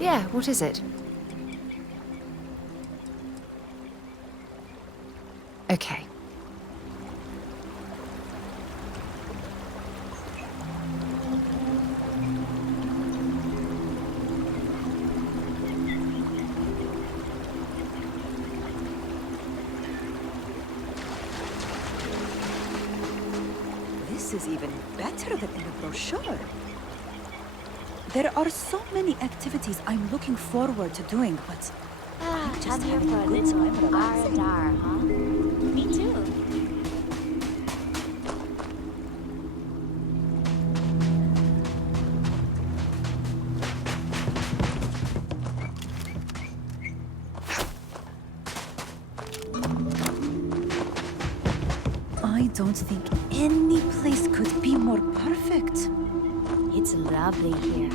Yeah, what is it? Okay. This is even better than in the brochure. There are so many activities I'm looking forward to doing, but I'm just I'm here having for a a good little time relaxing. R&R, huh? Me too. I don't think any place could be more perfect. It's lovely here.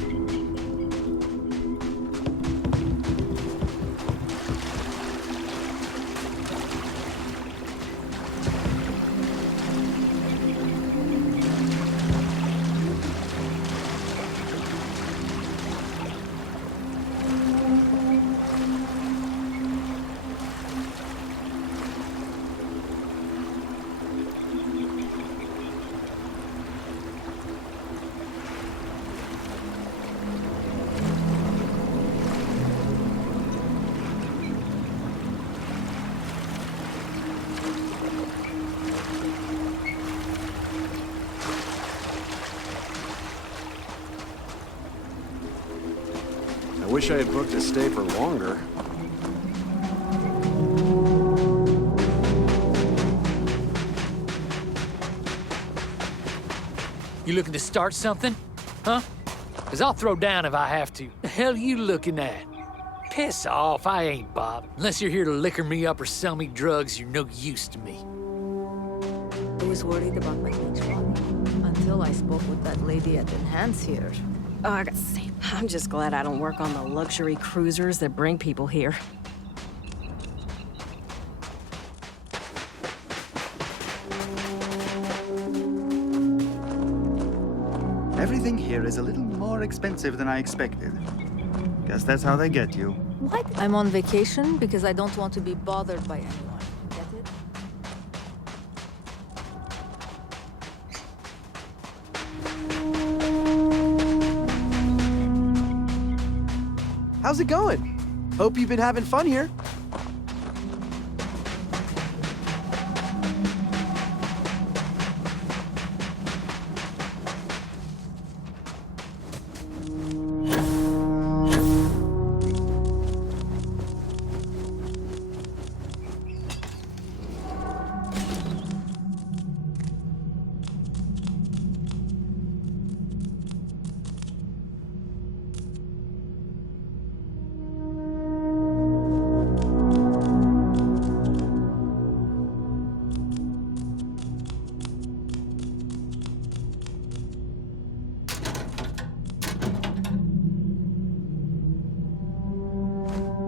I wish I had booked a stay for longer. You looking to start something? Huh? Because I'll throw down if I have to. The hell you looking at? Piss off, I ain't Bob. Unless you're here to liquor me up or sell me drugs, you're no use to me. I was worried about my beach body until I spoke with that lady at Enhance here. Oh, I gotta say, I'm just glad I don't work on the luxury cruisers that bring people here. Everything here is a little more expensive than I expected. Guess that's how they get you. What? I'm on vacation because I don't want to be bothered by anyone. Get it? How's it going? Hope you've been having fun here.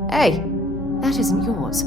Hey, that isn't yours.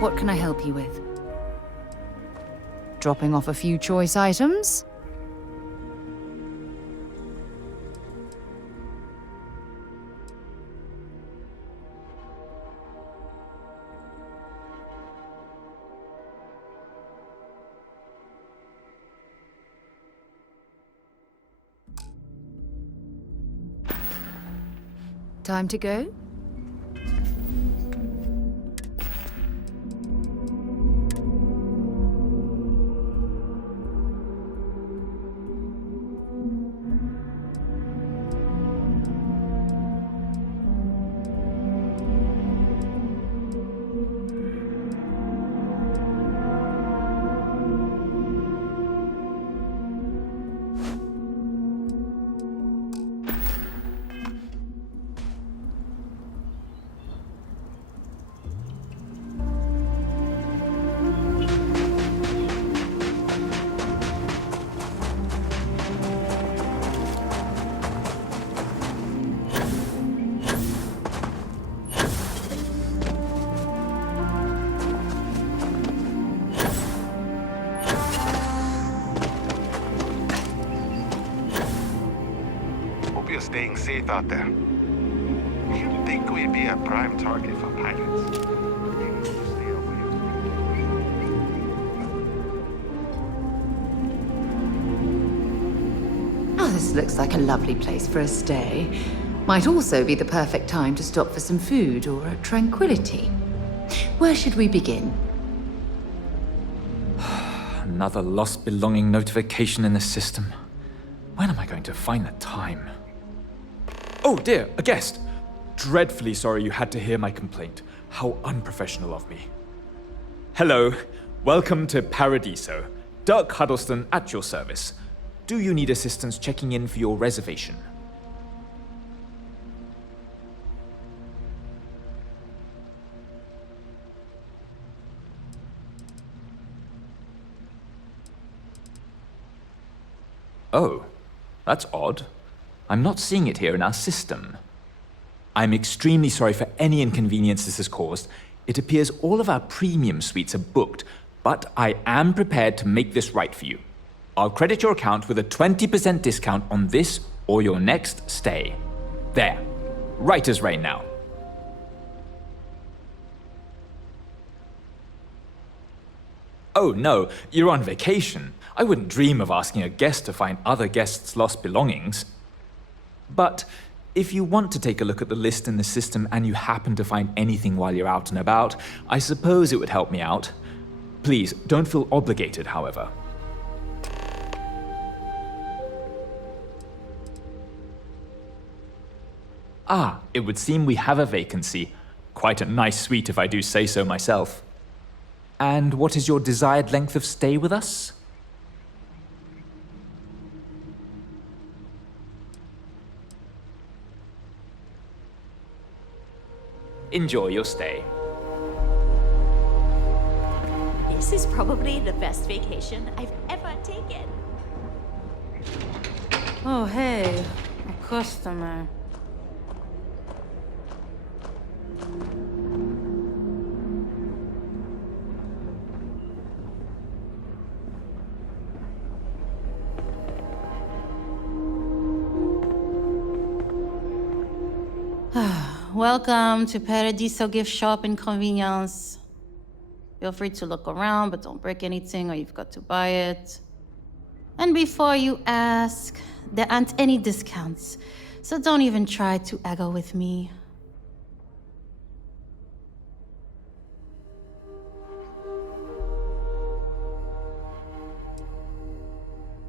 What can I help you with? Dropping off a few choice items? Time to go? You're staying safe out there. You'd think we'd be a prime target for pirates. Maybe we'll stay away. Oh, this looks like a lovely place for a stay. Might also be the perfect time to stop for some food or a tranquility. Where should we begin? Another lost belonging notification in the system. When am I going to find the time? Oh dear, a guest! Dreadfully sorry you had to hear my complaint. How unprofessional of me. Hello, welcome to Paradiso. Dirk Huddleston at your service. Do you need assistance checking in for your reservation? Oh, that's odd. I'm not seeing it here in our system. I'm extremely sorry for any inconvenience this has caused. It appears all of our premium suites are booked, but I am prepared to make this right for you. I'll credit your account with a 20% discount on this or your next stay. There, right as rain now. Oh no, you're on vacation. I wouldn't dream of asking a guest to find other guests' lost belongings. But if you want to take a look at the list in the system and you happen to find anything while you're out and about, I suppose it would help me out. Please, don't feel obligated, however. Ah, it would seem we have a vacancy. Quite a nice suite if I do say so myself. And what is your desired length of stay with us? Enjoy your stay. This is probably the best vacation I've ever taken. Oh, hey, a customer. Welcome to Paradiso Gift Shop and Convenience. Feel free to look around, but don't break anything or you've got to buy it. And before you ask, there aren't any discounts, so don't even try to haggle with me.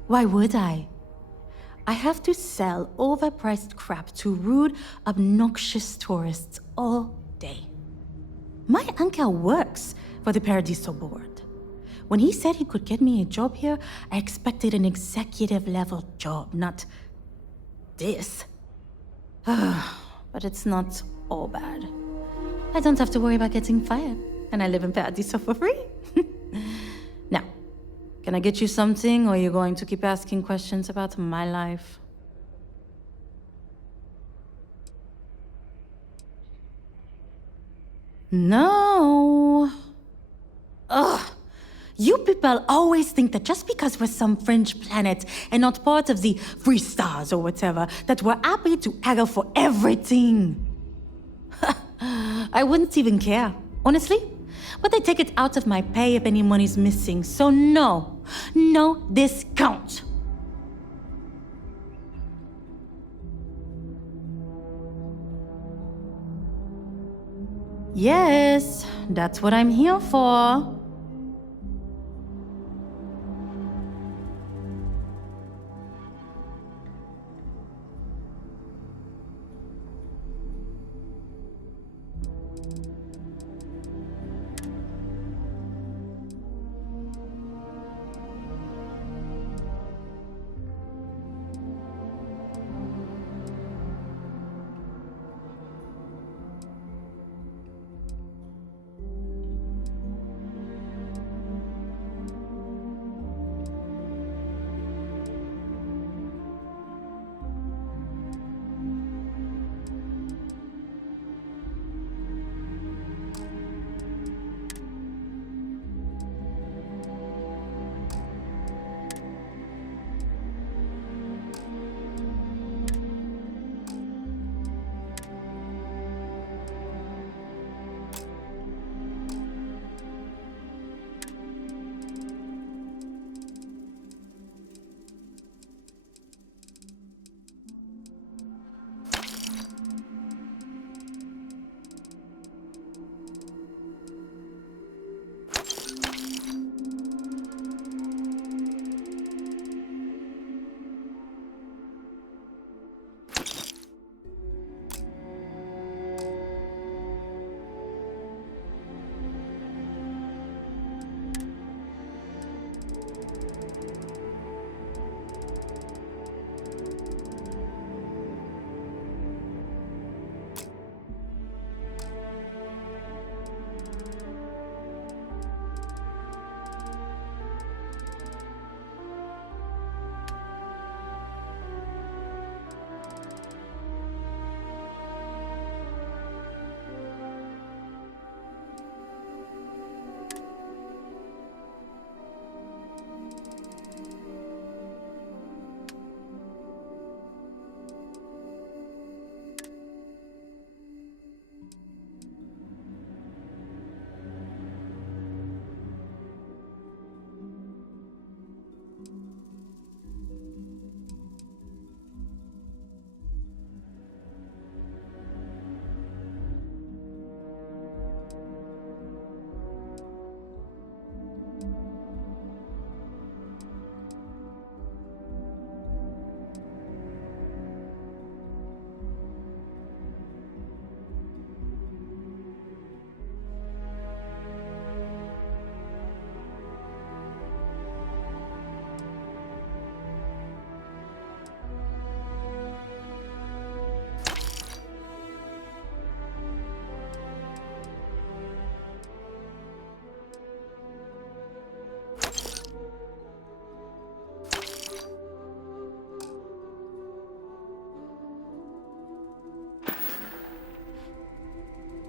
Why would I? I have to sell overpriced crap to rude, obnoxious tourists all day. My uncle works for the Paradiso board. When he said he could get me a job here, I expected an executive level job, not this. But it's not all bad. I don't have to worry about getting fired, and I live in Paradiso for free. Now, can I get you something, or are you going to keep asking questions about my life? No. You people always think that just because we're some fringe planet and not part of the free stars or whatever, that we're happy to haggle for everything. I wouldn't even care, honestly. But they take it out of my pay if any money's missing, so no discount. Yes, that's what I'm here for.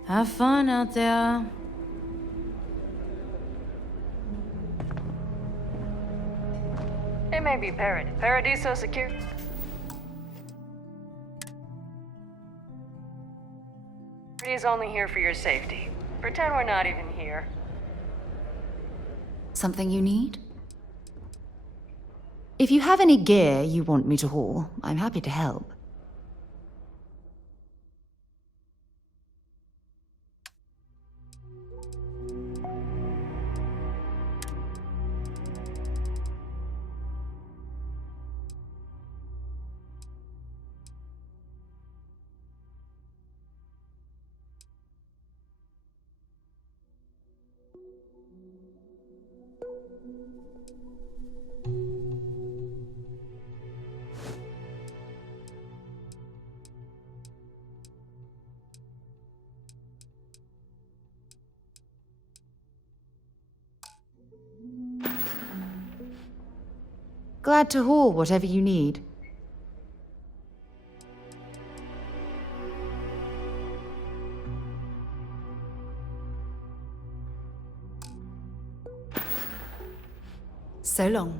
Have fun out there. It may be Paradiso secure. Security's only here for your safety. Pretend we're not even here. Something you need? If you have any gear you want me to haul, I'm happy to help. Glad to haul whatever you need. So long.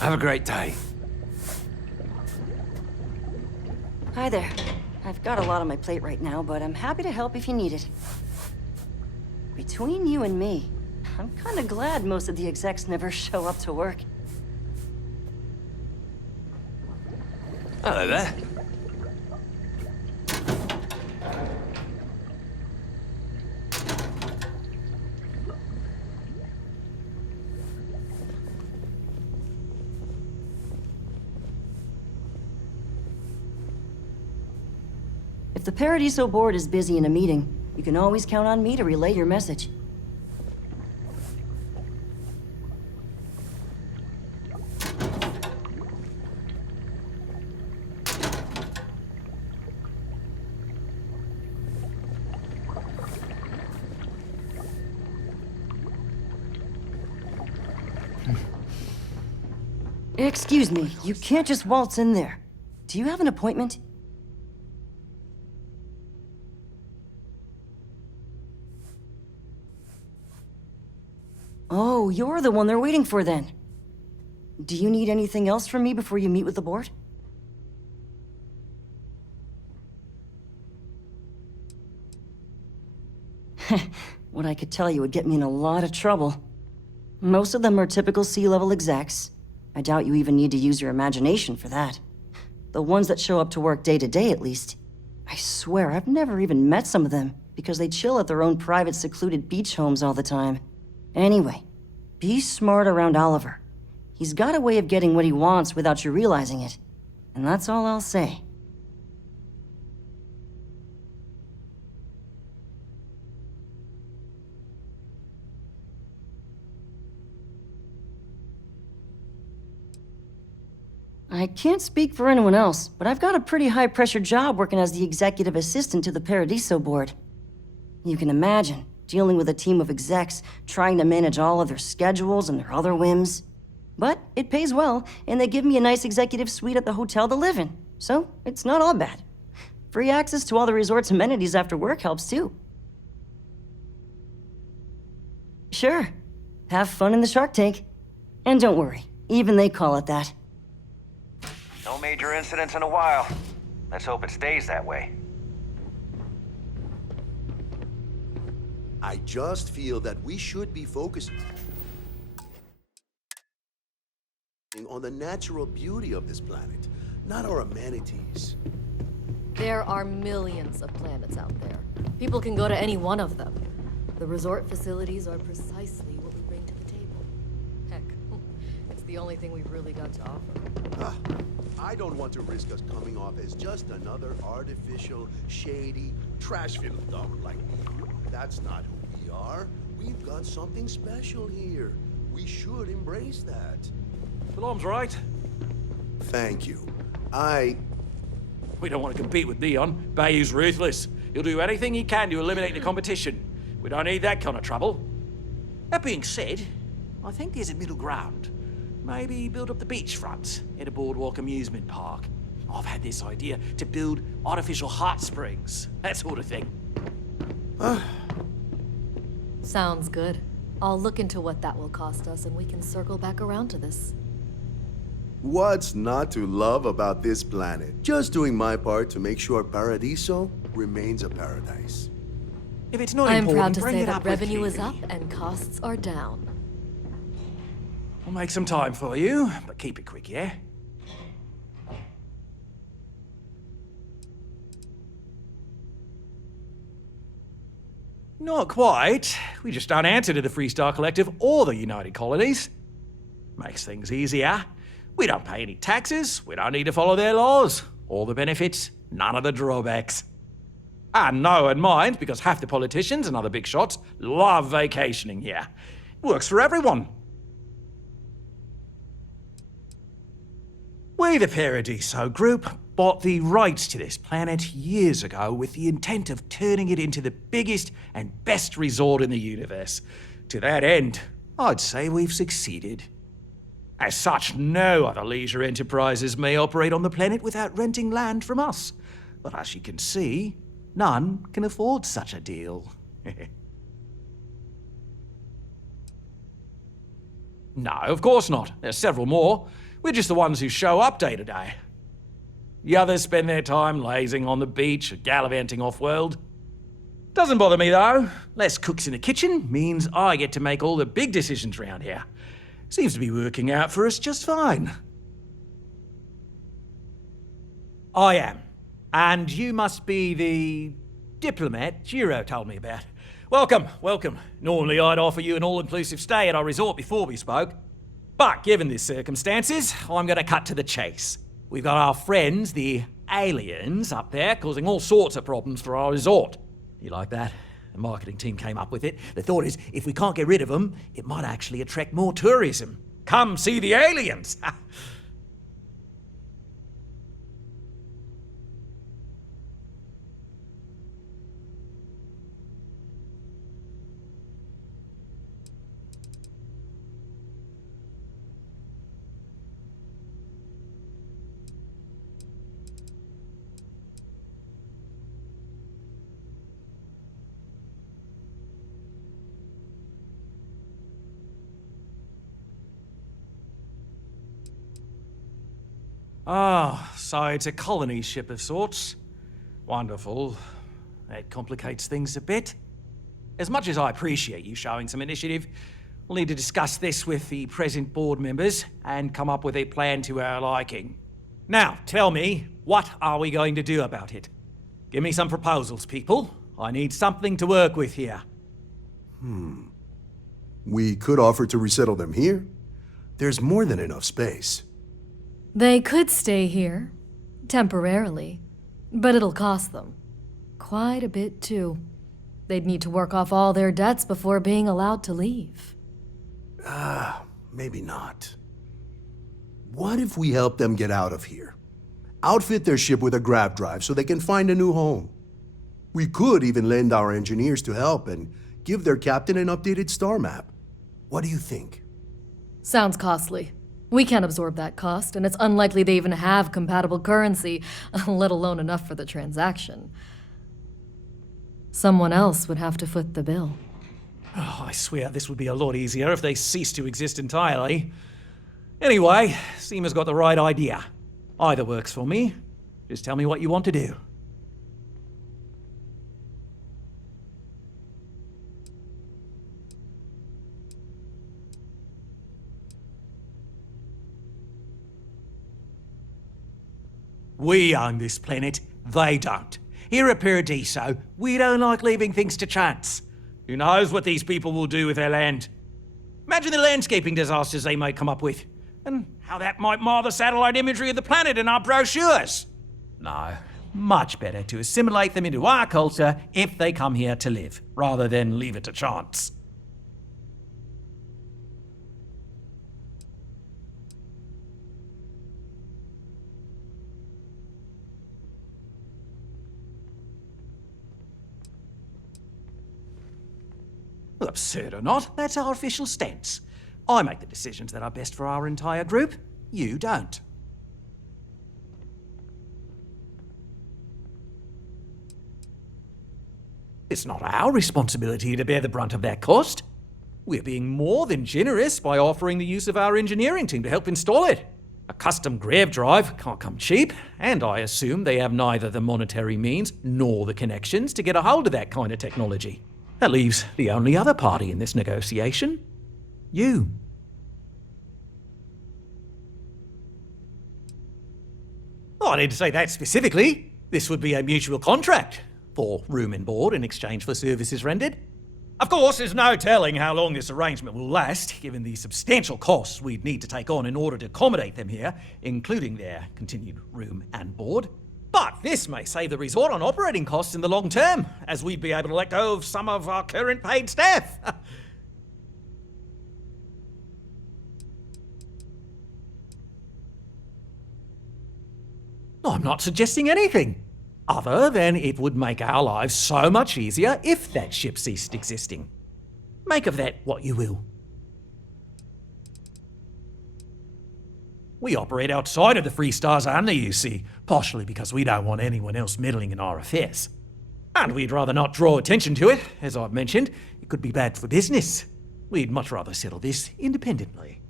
Have a great day. Hi there. I've got a lot on my plate right now, but I'm happy to help if you need it. Between you and me, I'm kinda glad most of the execs never show up to work. Hello there. If the Paradiso board is busy in a meeting, you can always count on me to relay your message. Excuse me, you can't just waltz in there. Do you have an appointment? Oh, you're the one they're waiting for then. Do you need anything else from me before you meet with the board? What I could tell you would get me in a lot of trouble. Most of them are typical C-level execs. I doubt you even need to use your imagination for that. The ones that show up to work day to day, at least. I swear, I've never even met some of them, because they chill at their own private secluded beach homes all the time. Anyway, be smart around Oliver. He's got a way of getting what he wants without you realizing it. And that's all I'll say. I can't speak for anyone else, but I've got a pretty high-pressure job working as the executive assistant to the Paradiso board. You can imagine, dealing with a team of execs, trying to manage all of their schedules and their other whims. But it pays well, and they give me a nice executive suite at the hotel to live in, so it's not all bad. Free access to all the resort's amenities after work helps too. Sure, have fun in the shark tank. And don't worry, even they call it that. No major incidents in a while. Let's hope it stays that way. I just feel that we should be focusing on the natural beauty of this planet, not our amenities. There are millions of planets out there. People can go to any one of them. The resort facilities are precisely what we bring to the table. Heck, it's the only thing we've really got to offer. I don't want to risk us coming off as just another artificial, shady, trash-filled dump like that's not who we are. We've got something special here. We should embrace that. Alarm's right. Thank you. We don't want to compete with Neon. Bayou's ruthless. He'll do anything he can to eliminate the competition. We don't need that kind of trouble. That being said, I think there's a middle ground. Maybe build up the beachfront in a boardwalk amusement park. I've had this idea to build artificial hot springs, that sort of thing. Sounds good. I'll look into what that will cost us and we can circle back around to this. What's not to love about this planet? Just doing my part to make sure Paradiso remains a paradise. If it's not I'm important, proud to bring say it that up with revenue is Keith. up and costs are down. We'll make some time for you, but keep it quick, yeah? Not quite. We just don't answer to the Freestar Collective or the United Colonies. Makes things easier. We don't pay any taxes, we don't need to follow their laws. All the benefits, none of the drawbacks. And no one minds, because half the politicians and other big shots love vacationing here. Works for everyone. We, the Paradiso Group, bought the rights to this planet years ago with the intent of turning it into the biggest and best resort in the universe. To that end, I'd say we've succeeded. As such, no other leisure enterprises may operate on the planet without renting land from us. But as you can see, none can afford such a deal. No, of course not. There's several more. We're just the ones who show up day to day. The others spend their time lazing on the beach or gallivanting off-world. Doesn't bother me, though. Less cooks in the kitchen means I get to make all the big decisions around here. Seems to be working out for us just fine. I am. And you must be the diplomat Jiro told me about. Welcome, welcome. Normally I'd offer you an all-inclusive stay at our resort before we spoke. But given the circumstances, I'm going to cut to the chase. We've got our friends, the aliens, up there causing all sorts of problems for our resort. You like that? The marketing team came up with it. The thought is, if we can't get rid of them, it might actually attract more tourism. Come see the aliens! Ah, so it's a colony ship of sorts. Wonderful. That complicates things a bit. As much as I appreciate you showing some initiative, we'll need to discuss this with the present board members and come up with a plan to our liking. Now, tell me, what are we going to do about it? Give me some proposals, people. I need something to work with here. We could offer to resettle them here. There's more than enough space. They could stay here, temporarily, but it'll cost them. Quite a bit, too. They'd need to work off all their debts before being allowed to leave. Maybe not. What if we help them get out of here? Outfit their ship with a grav drive so they can find a new home. We could even lend our engineers to help and give their captain an updated star map. What do you think? Sounds costly. We can't absorb that cost, and it's unlikely they even have compatible currency, let alone enough for the transaction. Someone else would have to foot the bill. Oh, I swear this would be a lot easier if they ceased to exist entirely. Anyway, Seema's got the right idea. Either works for me. Just tell me what you want to do. We own this planet, they don't. Here at Paradiso, we don't like leaving things to chance. Who knows what these people will do with their land? Imagine the landscaping disasters they may come up with, and how that might mar the satellite imagery of the planet in our brochures. No, much better to assimilate them into our culture if they come here to live, rather than leave it to chance. Well, absurd or not, that's our official stance. I make the decisions that are best for our entire group. You don't. It's not our responsibility to bear the brunt of that cost. We're being more than generous by offering the use of our engineering team to help install it. A custom grav drive can't come cheap, and I assume they have neither the monetary means nor the connections to get a hold of that kind of technology. That leaves the only other party in this negotiation. You. Oh, I didn't say that specifically. This would be a mutual contract for room and board in exchange for services rendered. Of course, there's no telling how long this arrangement will last, given the substantial costs we'd need to take on in order to accommodate them here, including their continued room and board. But this may save the resort on operating costs in the long term, as we'd be able to let go of some of our current paid staff. I'm not suggesting anything, other than it would make our lives so much easier if that ship ceased existing. Make of that what you will. We operate outside of the Free Stars only, you see, partially because we don't want anyone else meddling in our affairs. And we'd rather not draw attention to it, as I've mentioned. It could be bad for business. We'd much rather settle this independently.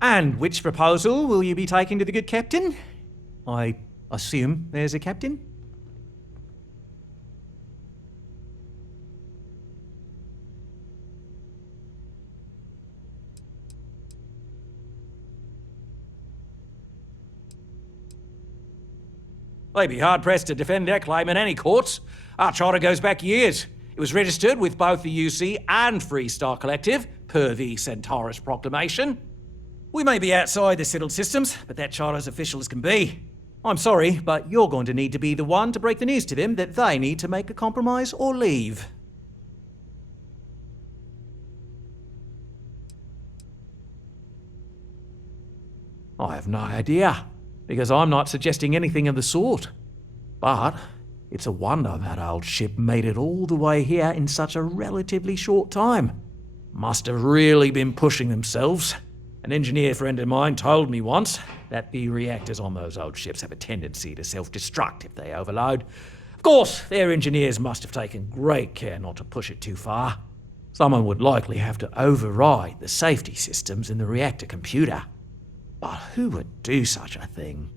And which proposal will you be taking to the good captain? I assume there's a captain? They'd be hard-pressed to defend their claim in any courts. Our charter goes back years. It was registered with both the UC and Free Star Collective, per the Centaurus Proclamation. We may be outside the settled systems, but that charter's official as can be. I'm sorry, but you're going to need to be the one to break the news to them that they need to make a compromise or leave. I have no idea, because I'm not suggesting anything of the sort. But it's a wonder that old ship made it all the way here in such a relatively short time. Must have really been pushing themselves. An engineer friend of mine told me once that the reactors on those old ships have a tendency to self-destruct if they overload. Of course, their engineers must have taken great care not to push it too far. Someone would likely have to override the safety systems in the reactor computer. But who would do such a thing?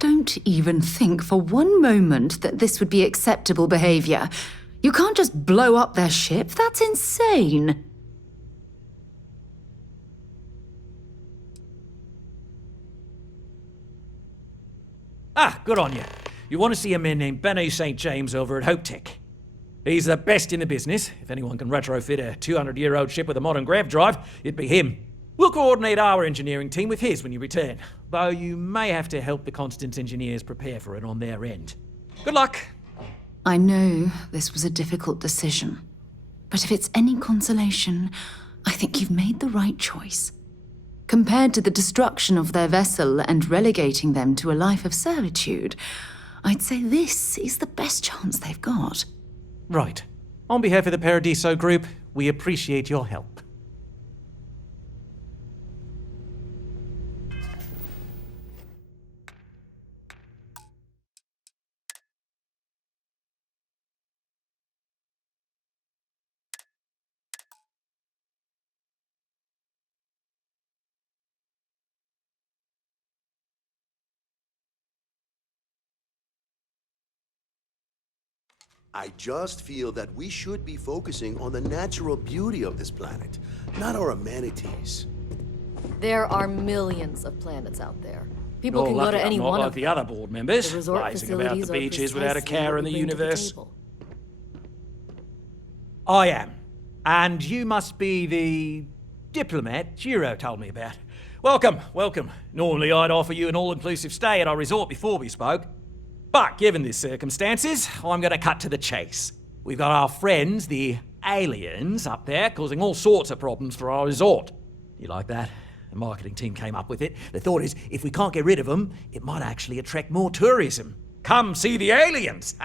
Don't even think for one moment that this would be acceptable behavior. You can't just blow up their ship. That's insane. Ah, good on you. You want to see a man named Benny St. James over at Hope Tech. He's the best in the business. If anyone can retrofit a 200-year-old ship with a modern grav drive, it'd be him. We'll coordinate our engineering team with his when you return, though you may have to help the Constance engineers prepare for it on their end. Good luck. I know this was a difficult decision, but if it's any consolation, I think you've made the right choice. Compared to the destruction of their vessel and relegating them to a life of servitude, I'd say this is the best chance they've got. Right. On behalf of the Paradiso Group, we appreciate your help. I just feel that we should be focusing on the natural beauty of this planet, not our amenities. There are millions of planets out there. People You're can go lucky to any I'm not one like of the them. other board members, The resort blazing about the facilities are beaches without a precisely care what in the we bring to the universe. table. I am. And you must be the diplomat Jiro told me about. Welcome, welcome. Normally I'd offer you an all-inclusive stay at our resort before we spoke. But given the circumstances, I'm going to cut to the chase. We've got our friends, the aliens, up there causing all sorts of problems for our resort. You like that? The marketing team came up with it. The thought is, if we can't get rid of them, it might actually attract more tourism. Come see the aliens!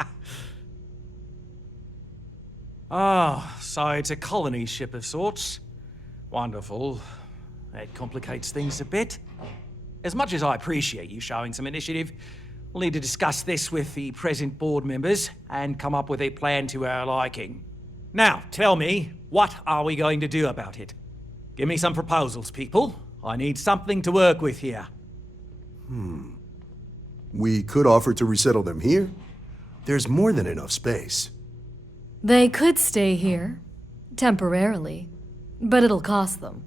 Ah, so it's a colony ship of sorts. Wonderful. That complicates things a bit. As much as I appreciate you showing some initiative, we'll need to discuss this with the present board members and come up with a plan to our liking. Now, tell me, what are we going to do about it? Give me some proposals, people. I need something to work with here. We could offer to resettle them here. There's more than enough space. They could stay here, temporarily, but it'll cost them.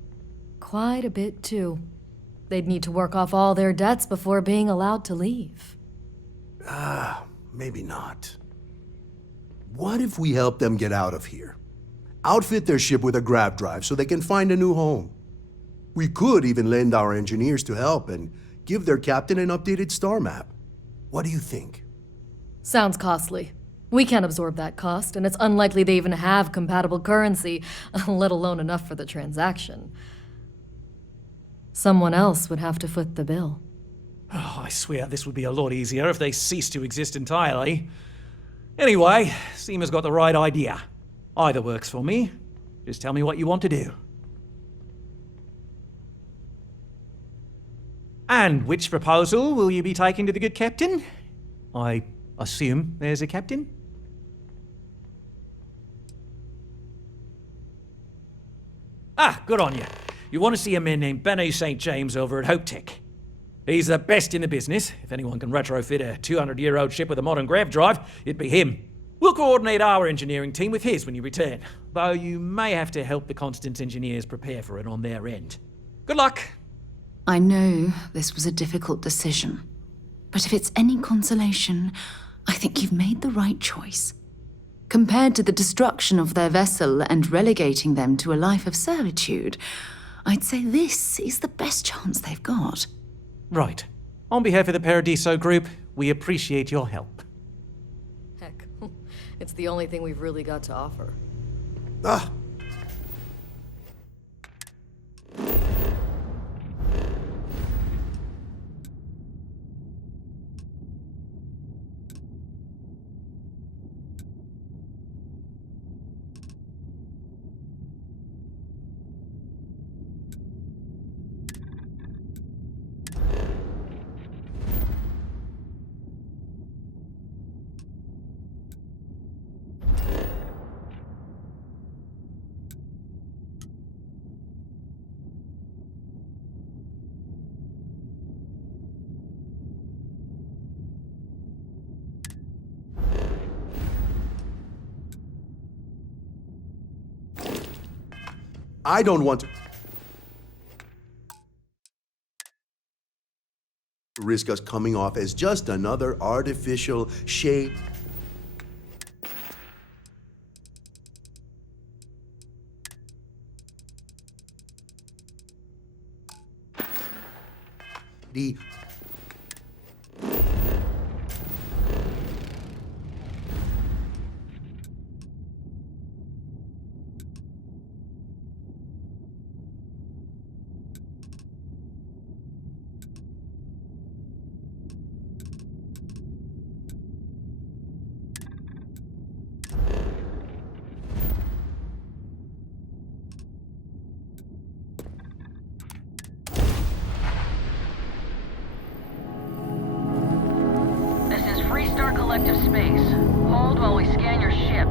Quite a bit, too. They'd need to work off all their debts before being allowed to leave. Maybe not. What if we help them get out of here? Outfit their ship with a grav drive so they can find a new home. We could even lend our engineers to help and give their captain an updated star map. What do you think? Sounds costly. We can't absorb that cost, and it's unlikely they even have compatible currency, let alone enough for the transaction. Someone else would have to foot the bill. Oh, I swear this would be a lot easier if they ceased to exist entirely. Anyway, Seema's got the right idea. Either works for me. Just tell me what you want to do. And which proposal will you be taking to the good captain? I assume there's a captain? Ah, good on you. You want to see a man named Benny St. James over at Hope Tech. He's the best in the business. If anyone can retrofit a 200-year-old ship with a modern grav drive, it'd be him. We'll coordinate our engineering team with his when you return, though you may have to help the Constance engineers prepare for it on their end. Good luck! I know this was a difficult decision, but if it's any consolation, I think you've made the right choice. Compared to the destruction of their vessel and relegating them to a life of servitude, I'd say this is the best chance they've got. Right. On behalf of the Paradiso Group, we appreciate your help. Heck, it's the only thing we've really got to offer. Ah! I don't want to risk us coming off as just another artificial shade. The Collective space. Hold while we scan your ship.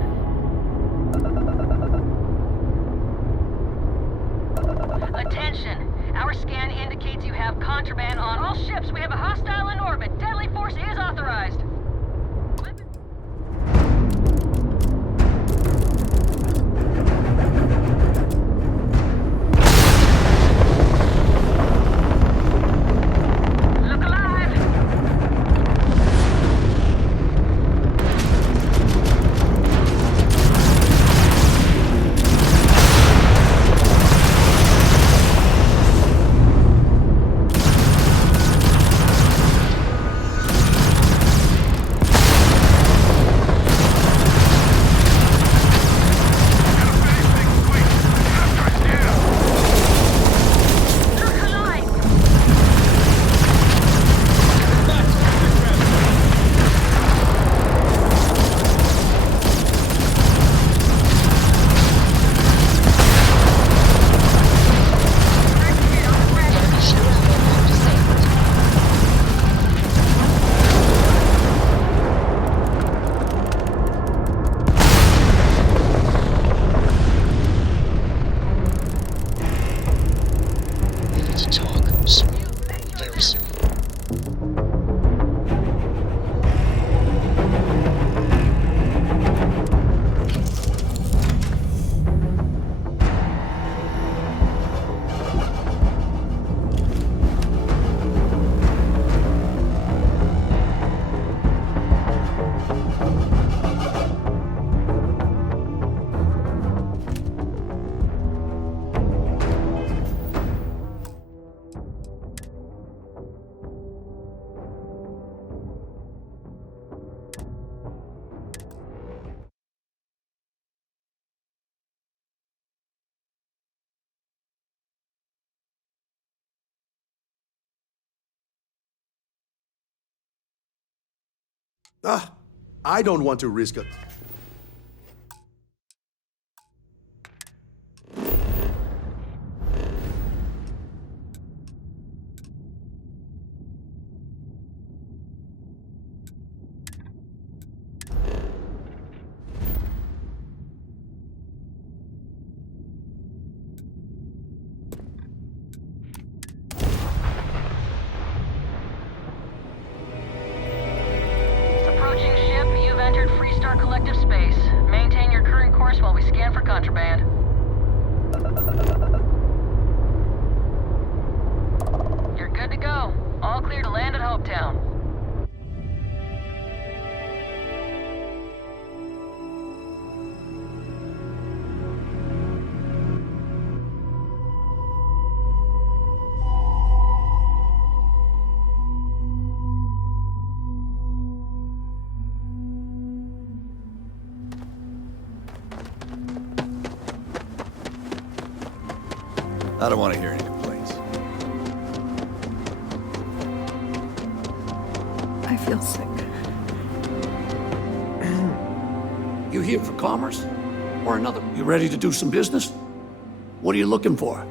Attention! Our scan indicates you have contraband on all ships. We have a hostile in orbit. Deadly force is authorized. I don't want to risk it. Approaching ship, you've entered Freestar Collective space. Maintain your current course while we scan for contraband. You're good to go. All clear to land at Hopetown. I don't want to hear any complaints. I feel sick. You here for commerce? Or another? You ready to do some business? What are you looking for?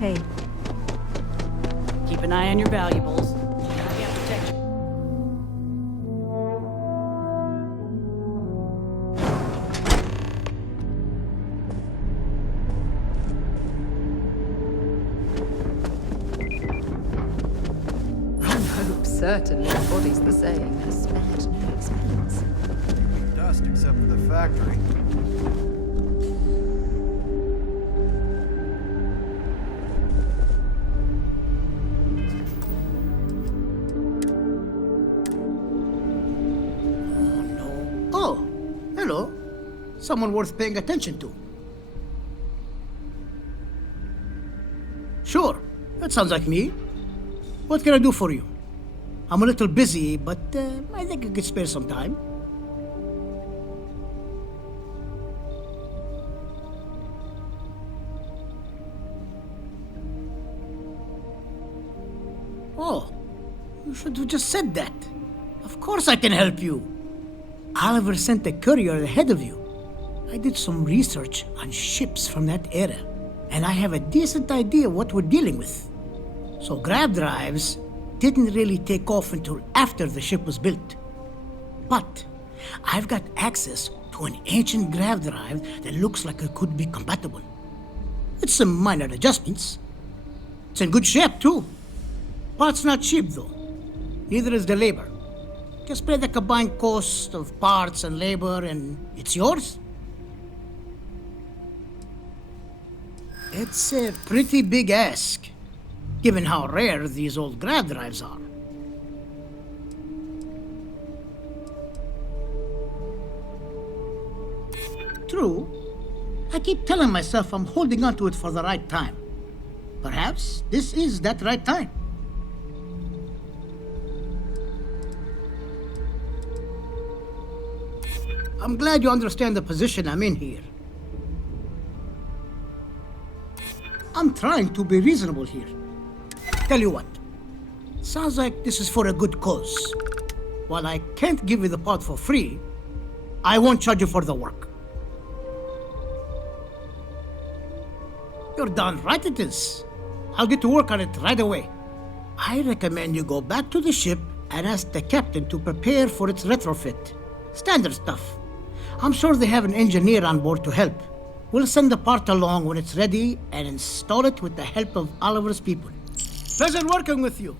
Hey. Keep an eye on your valuables. Gotta get protection. Hope certainly embodies the saying, has spared no expense. Dust except for the factory. Oh, hello. Someone worth paying attention to. Sure, that sounds like me. What can I do for you? I'm a little busy, but I think I could spare some time. Oh, you should have just said that. Of course I can help you. Oliver sent a courier ahead of you. I did some research on ships from that era, and I have a decent idea what we're dealing with. So grav drives didn't really take off until after the ship was built. But I've got access to an ancient grav drive that looks like it could be compatible. It's some minor adjustments. It's in good shape, too. Parts not cheap, though. Neither is the labor. Just pay the combined cost of parts and labor, and it's yours. It's a pretty big ask, given how rare these old grav drives are. True. I keep telling myself I'm holding on to it for the right time. Perhaps this is that right time. I'm glad you understand the position I'm in here. I'm trying to be reasonable here. Tell you what, sounds like this is for a good cause. While I can't give you the part for free, I won't charge you for the work. You're darn right it is. I'll get to work on it right away. I recommend you go back to the ship and ask the captain to prepare for its retrofit. Standard stuff. I'm sure they have an engineer on board to help. We'll send the part along when it's ready and install it with the help of Oliver's people. Pleasure working with you.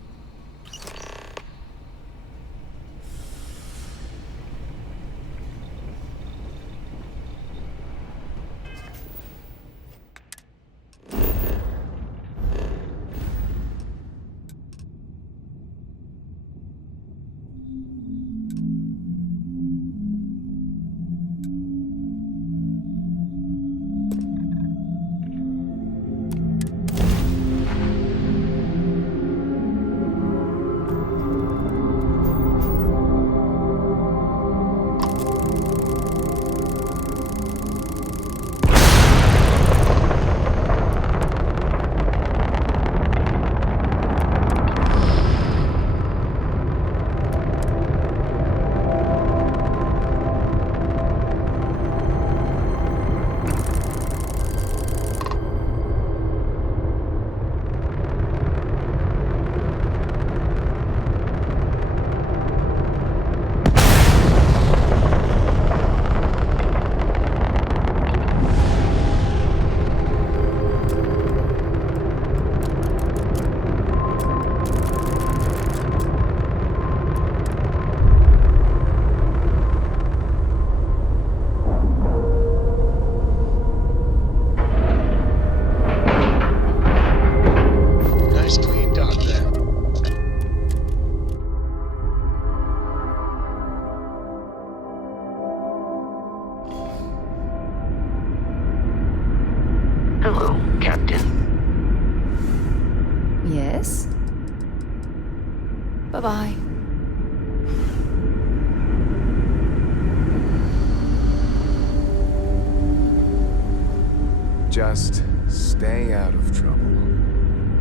Nice clean dock there. Hello, Captain. Yes? Bye-bye. Just stay out of trouble.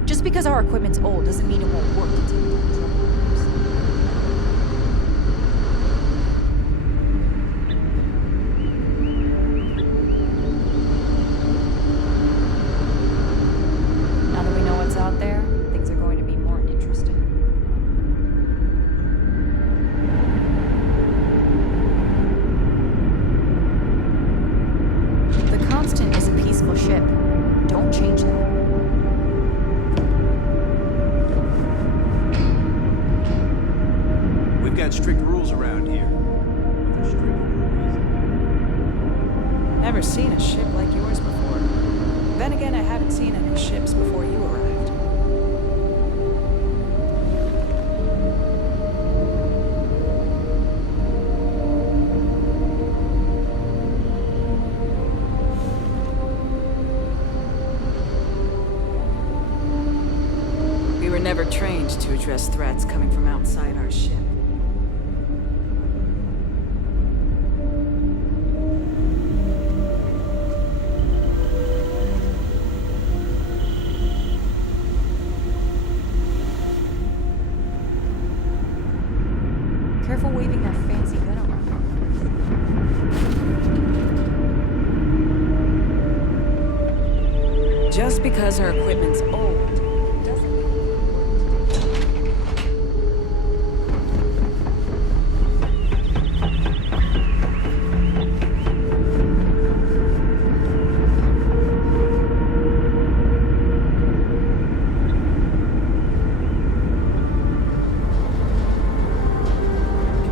Just because our equipment's old doesn't mean it won't work until we don't trouble others. Now that we know what's out there, things are going to be more interesting. The Constant is a peaceful ship. Don't change that. We've got strict rules around here. Never seen a ship like yours before. Then again, I haven't seen any ships before you arrived. We were never trained to address threats coming from outside our ship. Careful waving that fancy gun around. Just because our equipment's old doesn't mean it won't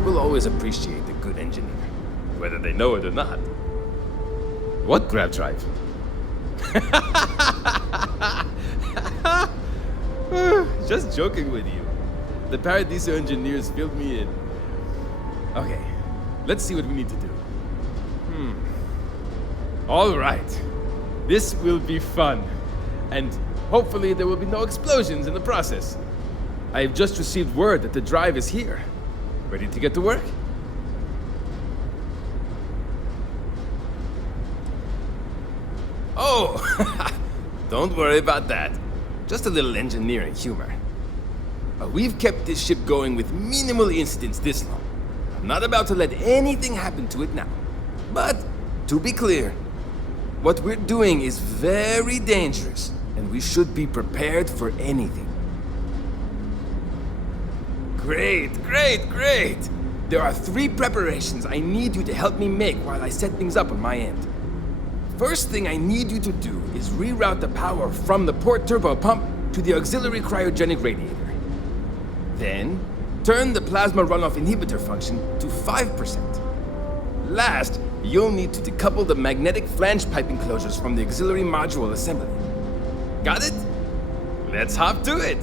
People always appreciate a good engineer, whether they know it or not. What grab drive? Just joking with you. The Paradiso engineers filled me in. Okay, let's see what we need to do. All right. This will be fun. And hopefully there will be no explosions in the process. I have just received word that the drive is here. Ready to get to work? Oh, don't worry about that. Just a little engineering humor. We've kept this ship going with minimal incidents this long. I'm not about to let anything happen to it now. But, to be clear, what we're doing is very dangerous, and we should be prepared for anything. Great, great, great! There are 3 preparations I need you to help me make while I set things up on my end. First thing I need you to do is reroute the power from the port turbo pump to the auxiliary cryogenic radiator. Then, turn the plasma runoff inhibitor function to 5%. Last, you'll need to decouple the magnetic flange pipe enclosures from the auxiliary module assembly. Got it? Let's hop to it!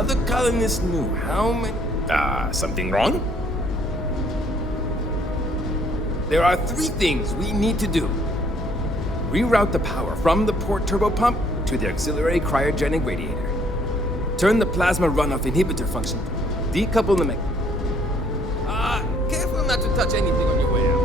other colonists knew how many... something wrong? There are 3 things we need to do. Reroute the power from the port turbopump to the auxiliary cryogenic radiator. Turn the plasma runoff inhibitor function. Decouple the careful not to touch anything on your way out.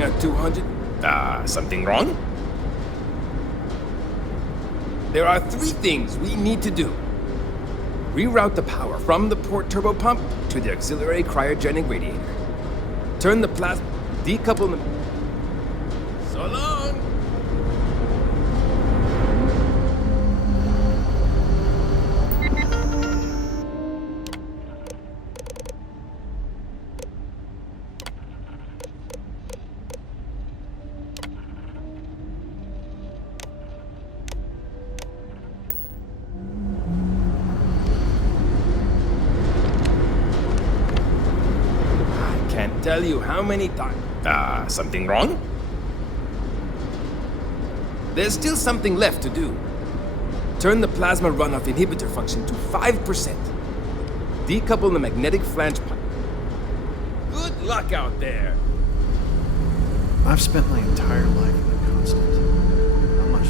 At 200? Something wrong? There are 3 things we need to do. Reroute the power from the port turbopump to the auxiliary cryogenic radiator. Turn the plasma... Decouple the... So long! Tell you how many times. Something wrong? There's still something left to do. Turn the plasma runoff inhibitor function to 5%. Decouple the magnetic flange pipe. Good luck out there! I've spent my entire life in a constant. How much?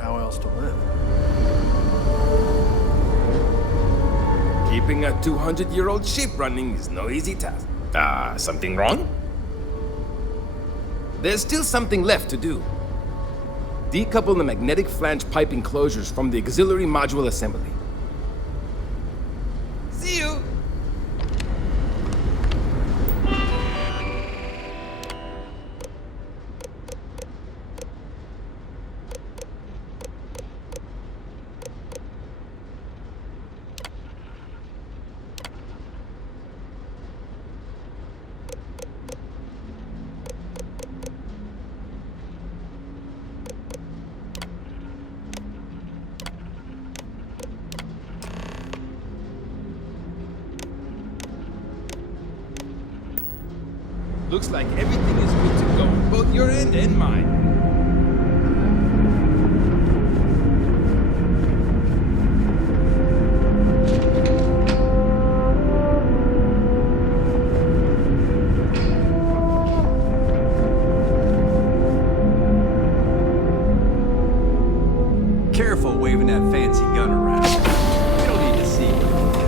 How else to live? Keeping a 200-year-old ship running is no easy task. Something wrong? There's still something left to do. Decouple the magnetic flange pipe enclosures from the auxiliary module assembly. See you! Looks like everything is good to go on both your end and mine. Careful waving that fancy gun around. We don't need to see what it can do.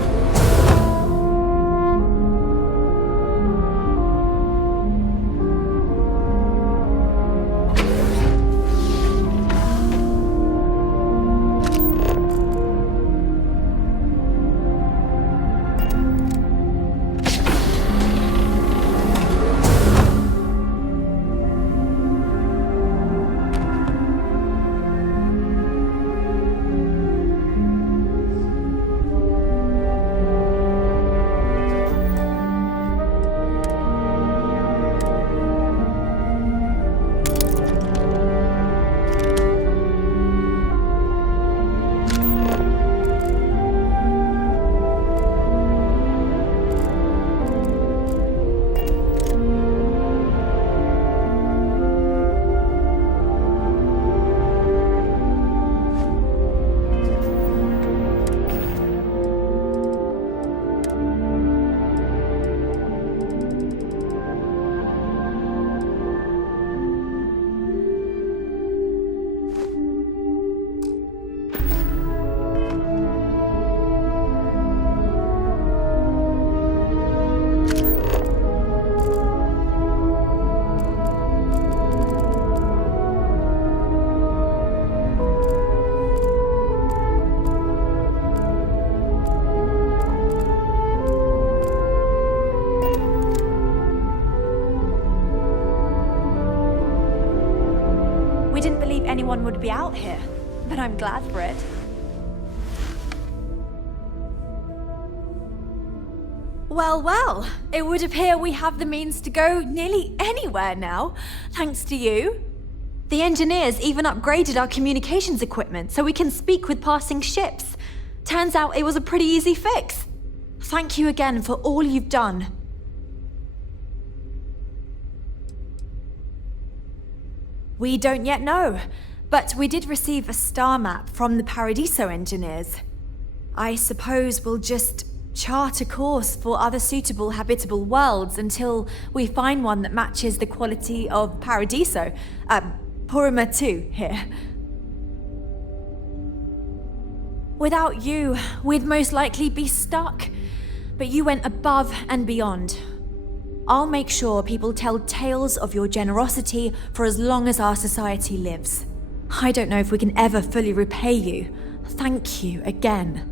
anyone would be out here, but I'm glad for it. Well, well, it would appear we have the means to go nearly anywhere now, thanks to you. The engineers even upgraded our communications equipment so we can speak with passing ships. Turns out it was a pretty easy fix. Thank you again for all you've done. We don't yet know, but we did receive a star map from the Paradiso engineers. I suppose we'll just chart a course for other suitable habitable worlds until we find one that matches the quality of Paradiso. Purima 2 here. Without you, we'd most likely be stuck. But you went above and beyond. I'll make sure people tell tales of your generosity for as long as our society lives. I don't know if we can ever fully repay you. Thank you again.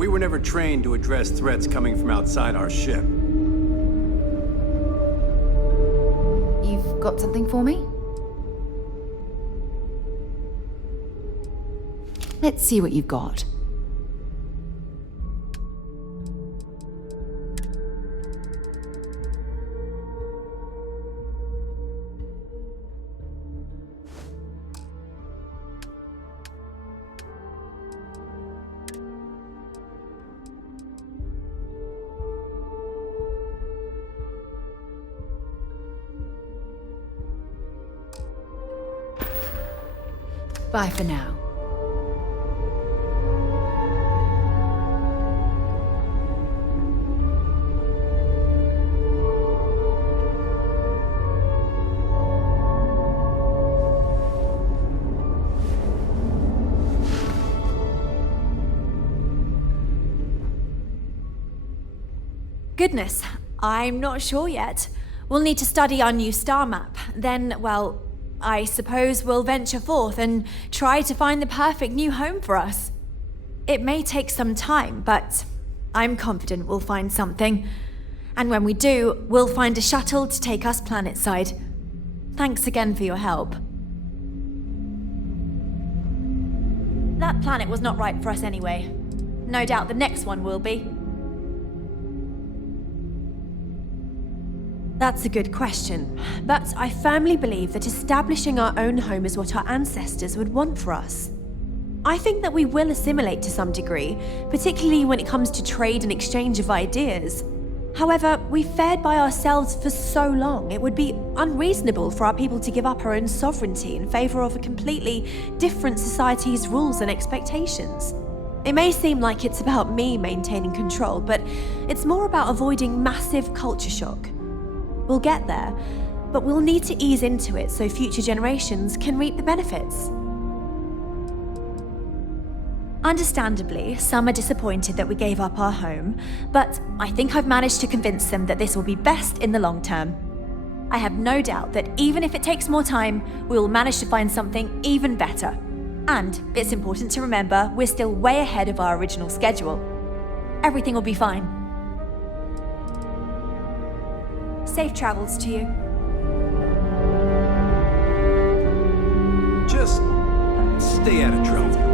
We were never trained to address threats coming from outside our ship. You've got something for me? Let's see what you've got. Bye for now. Goodness, I'm not sure yet. We'll need to study our new star map. Then, well, I suppose we'll venture forth and try to find the perfect new home for us. It may take some time, but I'm confident we'll find something. And when we do, we'll find a shuttle to take us planetside. Thanks again for your help. That planet was not right for us anyway. No doubt the next one will be. That's a good question, but I firmly believe that establishing our own home is what our ancestors would want for us. I think that we will assimilate to some degree, particularly when it comes to trade and exchange of ideas. However, we've fared by ourselves for so long, it would be unreasonable for our people to give up our own sovereignty in favor of a completely different society's rules and expectations. It may seem like it's about me maintaining control, but it's more about avoiding massive culture shock. We'll get there, but we'll need to ease into it so future generations can reap the benefits. Understandably, some are disappointed that we gave up our home, but I think I've managed to convince them that this will be best in the long term. I have no doubt that even if it takes more time, we will manage to find something even better. And it's important to remember we're still way ahead of our original schedule. Everything will be fine. Safe travels to you. Just stay out of trouble.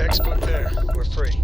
Textbook there. We're free.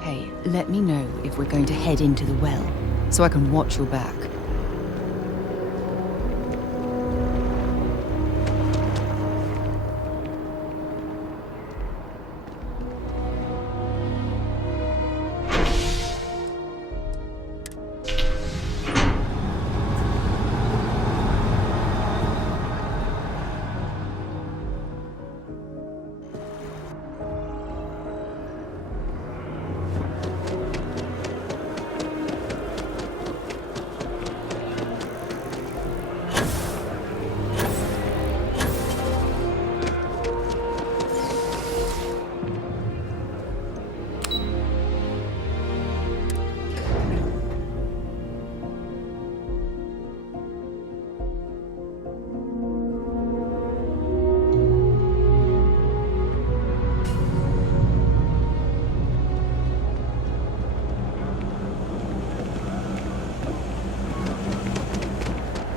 Hey, let me know if we're going to head into the well, so I can watch your back.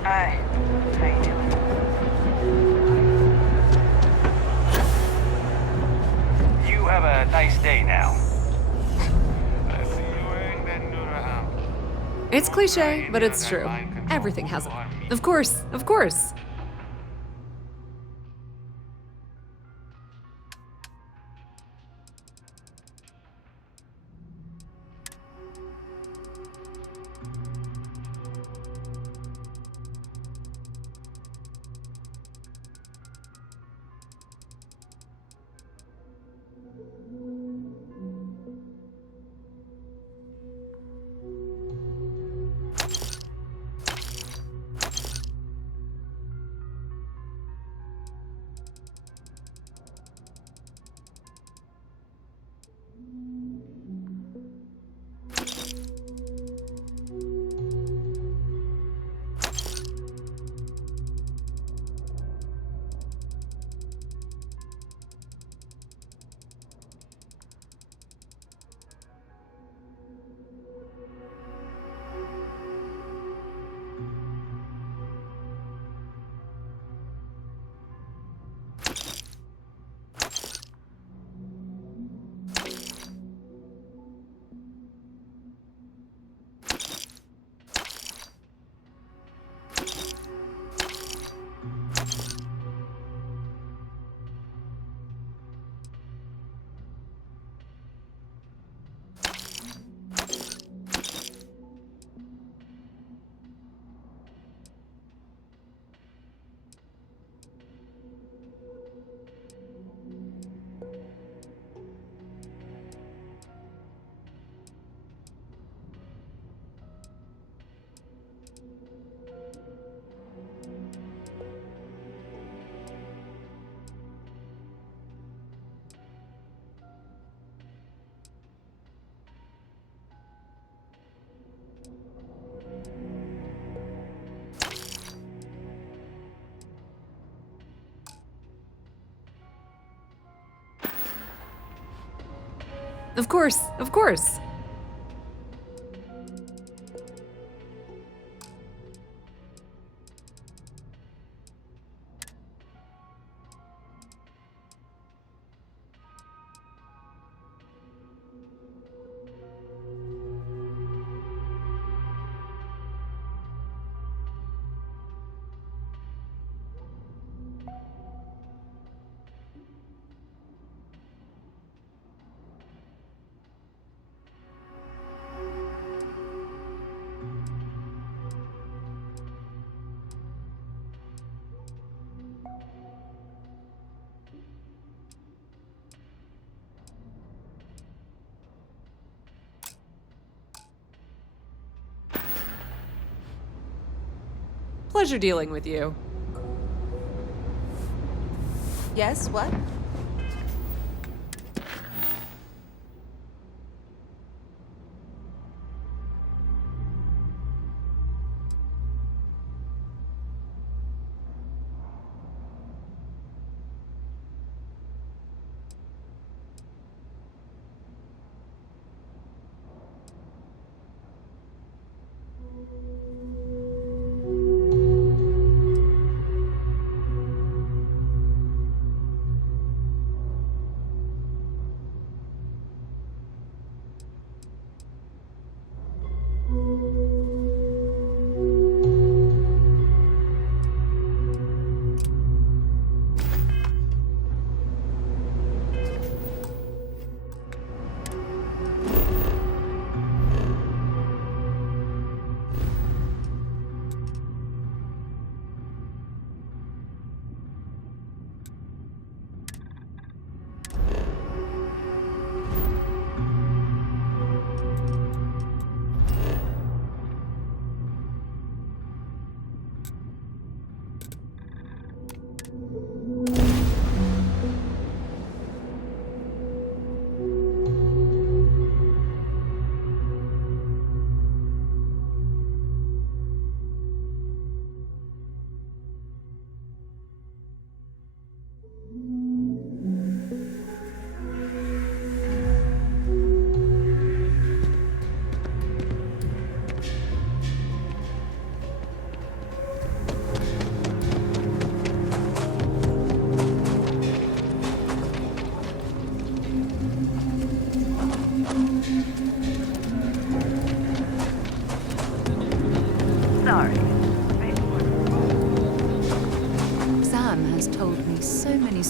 Hi. How you doing? You have a nice day now. It's cliche, but it's true. Everything has it. Of course, of course. Of course, of course. Pleasure dealing with you. Yes, what?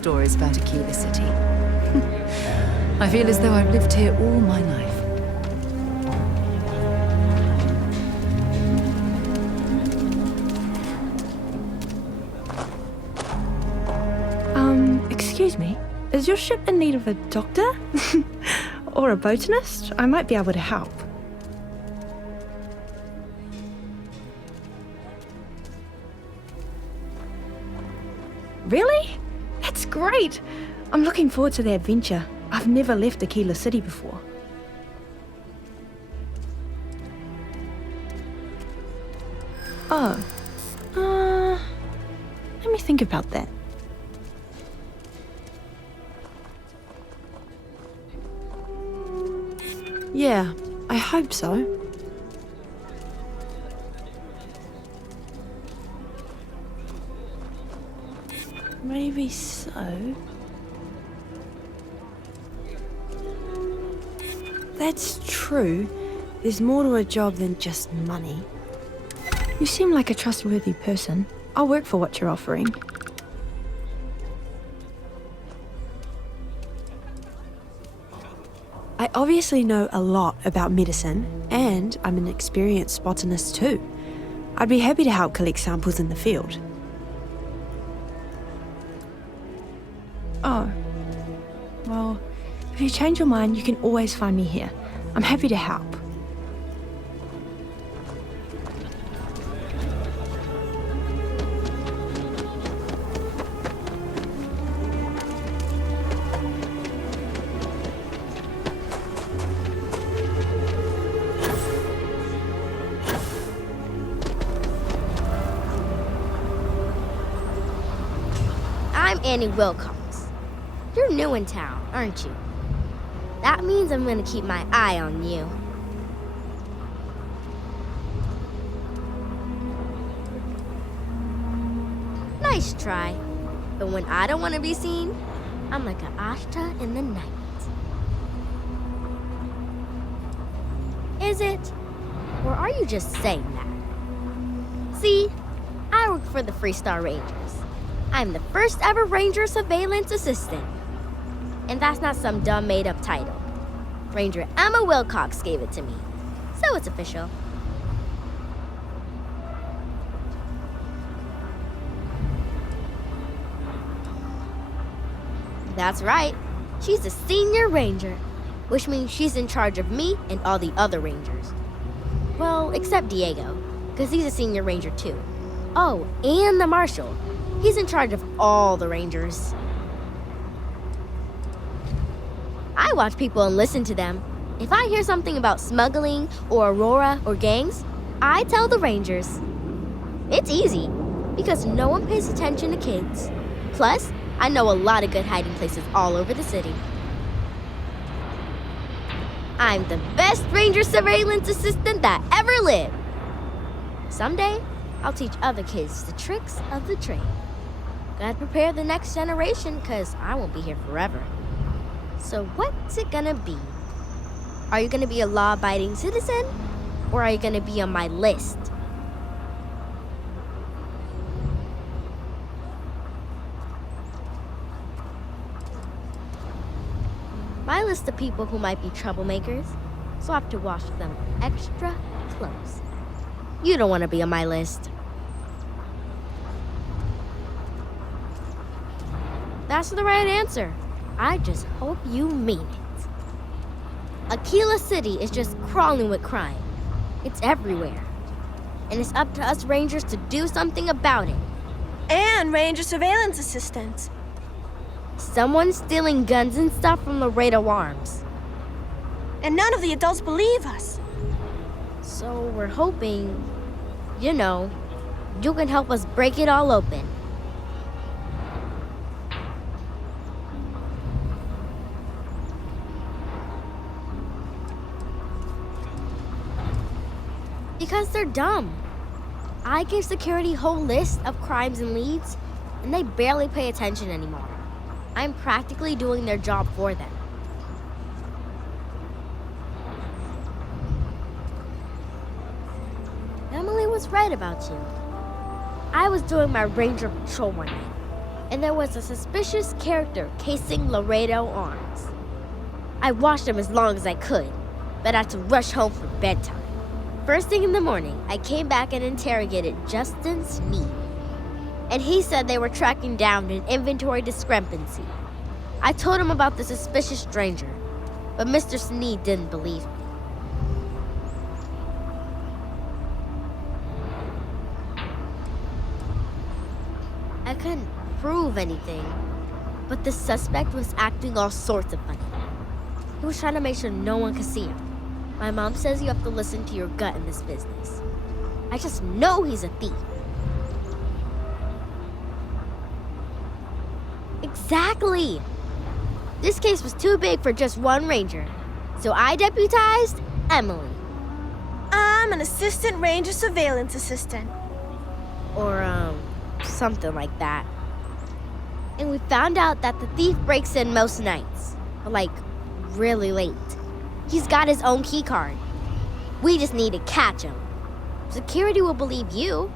stories about Aquila City. I feel as though I've lived here all my life. Excuse me, is your ship in need of a doctor? Or a botanist? I might be able to help. Really? That's great! I'm looking forward to the adventure. I've never left Aquila City before. Oh. Let me think about that. Yeah, I hope so. Maybe so. That's true. There's more to a job than just money. You seem like a trustworthy person. I'll work for what you're offering. I obviously know a lot about medicine, and I'm an experienced botanist too. I'd be happy to help collect samples in the field. Oh. Well, if you change your mind, you can always find me here. I'm happy to help. I'm Annie Wilcox. You're new in town, aren't you? That means I'm gonna keep my eye on you. Nice try. But when I don't want to be seen, I'm like an ashtra in the night. Is it? Or are you just saying that? See, I work for the Freestar Rangers. I'm the first ever Ranger Surveillance Assistant. And that's not some dumb made-up title. Ranger Emma Wilcox gave it to me, so it's official. That's right. She's a senior ranger, which means she's in charge of me and all the other rangers. Well, except Diego, because he's a senior ranger too. Oh, and the marshal. He's in charge of all the rangers. I watch people and listen to them. If I hear something about smuggling or Aurora or gangs, I tell the rangers. It's easy, because no one pays attention to kids. Plus, I know a lot of good hiding places all over the city. I'm the best Ranger Surveillance Assistant that ever lived. Someday, I'll teach other kids the tricks of the trade. Gotta prepare the next generation, because I won't be here forever. So what's it gonna be? Are you gonna be a law-abiding citizen? Or are you gonna be on my list? My list of people who might be troublemakers, so I have to watch them extra close. You don't want to be on my list. That's the right answer. I just hope you mean it. Aquila City is just crawling with crime. It's everywhere. And it's up to us Rangers to do something about it. And Ranger Surveillance Assistants. Someone's stealing guns and stuff from Laredo Arms. And none of the adults believe us. So we're hoping, you know, you can help us break it all open. Because they're dumb. I give security a whole list of crimes and leads, and they barely pay attention anymore. I'm practically doing their job for them. Emily was right about you. I was doing my ranger patrol one night, and there was a suspicious character casing Laredo Arms. I watched him as long as I could, but I had to rush home for bedtime. First thing in the morning, I came back and interrogated Justin Sneed, and he said they were tracking down an inventory discrepancy. I told him about the suspicious stranger, but Mr. Sneed didn't believe me. I couldn't prove anything, but the suspect was acting all sorts of funny. He was trying to make sure no one could see him. My mom says you have to listen to your gut in this business. I just know he's a thief. Exactly! This case was too big for just one ranger, so I deputized Emily. I'm an assistant ranger surveillance assistant. Or, something like that. And we found out that the thief breaks in most nights, but like, really late. He's got his own key card. We just need to catch him. Security will believe you.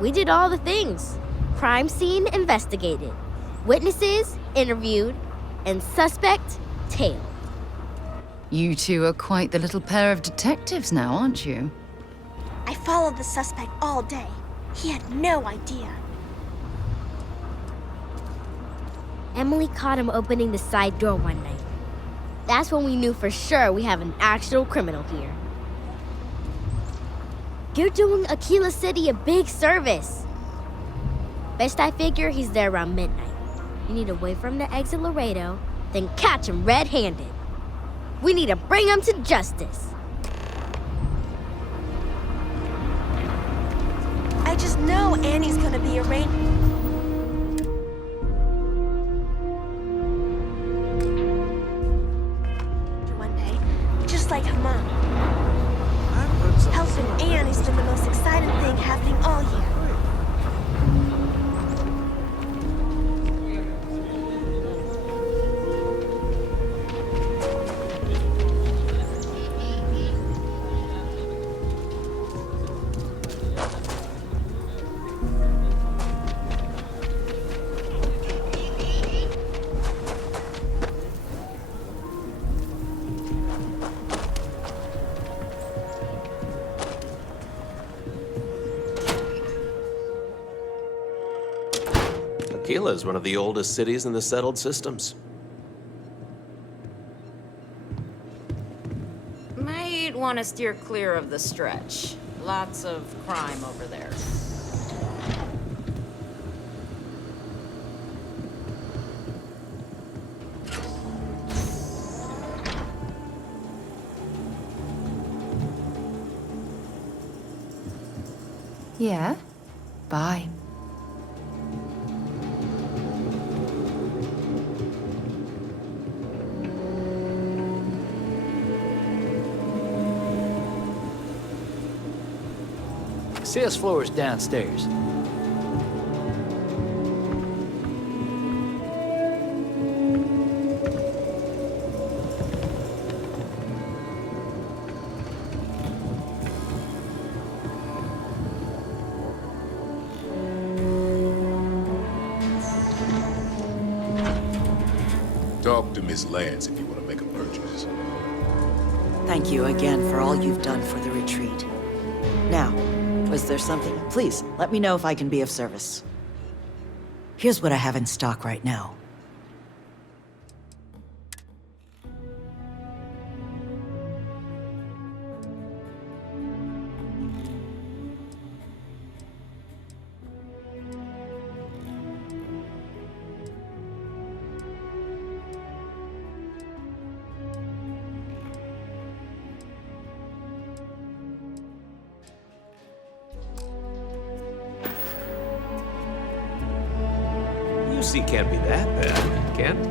We did all the things. Crime scene investigated, witnesses interviewed, and suspect tailed. You two are quite the little pair of detectives now, aren't you? I followed the suspect all day. He had no idea. Emily caught him opening the side door one night. That's when we knew for sure we have an actual criminal here. You're doing Aquila City a big service. Best I figure he's there around midnight. You need to wait for him to exit Laredo, then catch him red-handed. We need to bring him to justice. I just know Annie's gonna be a ranger. One day, just like her mom. Helping Annie's been the most exciting thing happening all year. Aquila is one of the oldest cities in the settled systems. Might want to steer clear of the stretch. Lots of crime over there. Yeah? Bye. Sales floor is downstairs. Talk to Miss Lance if you want to make a purchase. Thank you again for all you've done for the retreat. Now, was there something? Please, let me know if I can be of service. Here's what I have in stock right now. UC can't be that bad, can it?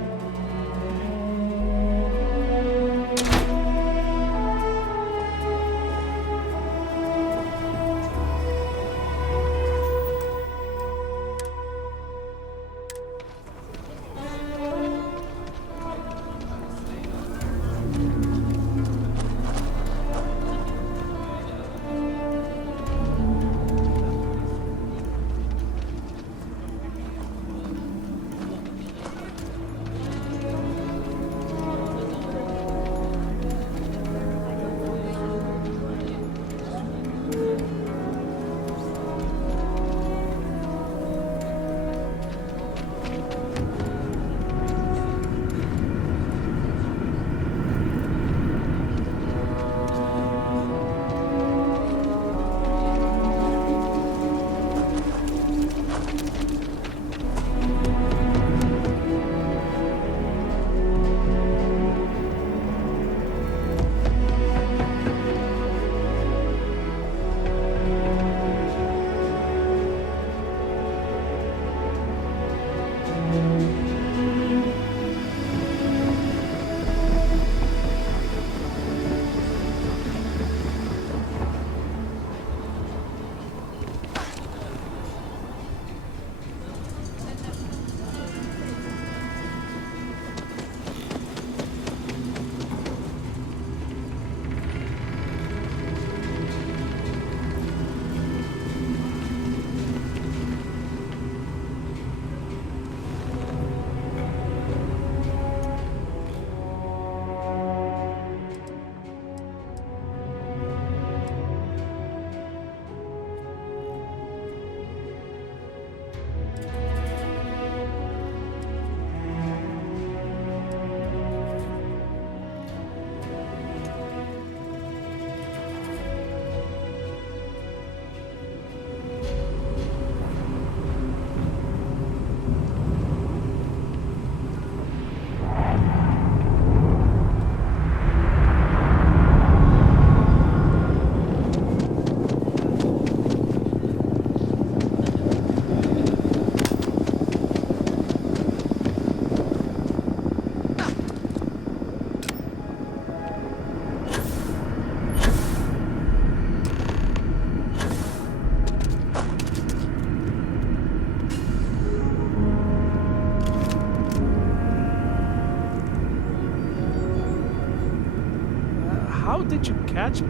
catch me.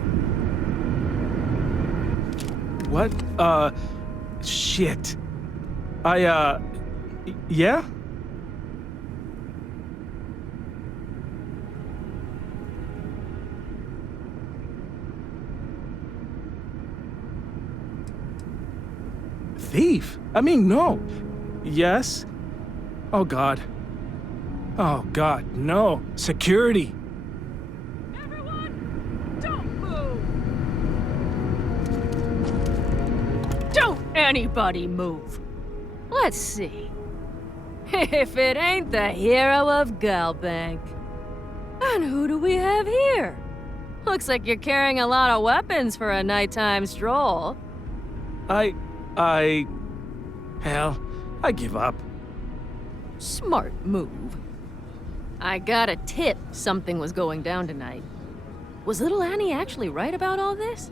What? Shit. Yeah? Thief? I mean, no. Yes? Oh, God. Oh, God, no. Security. Don't anybody move. Let's see. If it ain't the hero of Galbank. And who do we have here? Looks like you're carrying a lot of weapons for a nighttime stroll. Hell, I give up. Smart move. I got a tip something was going down tonight. Was little Annie actually right about all this?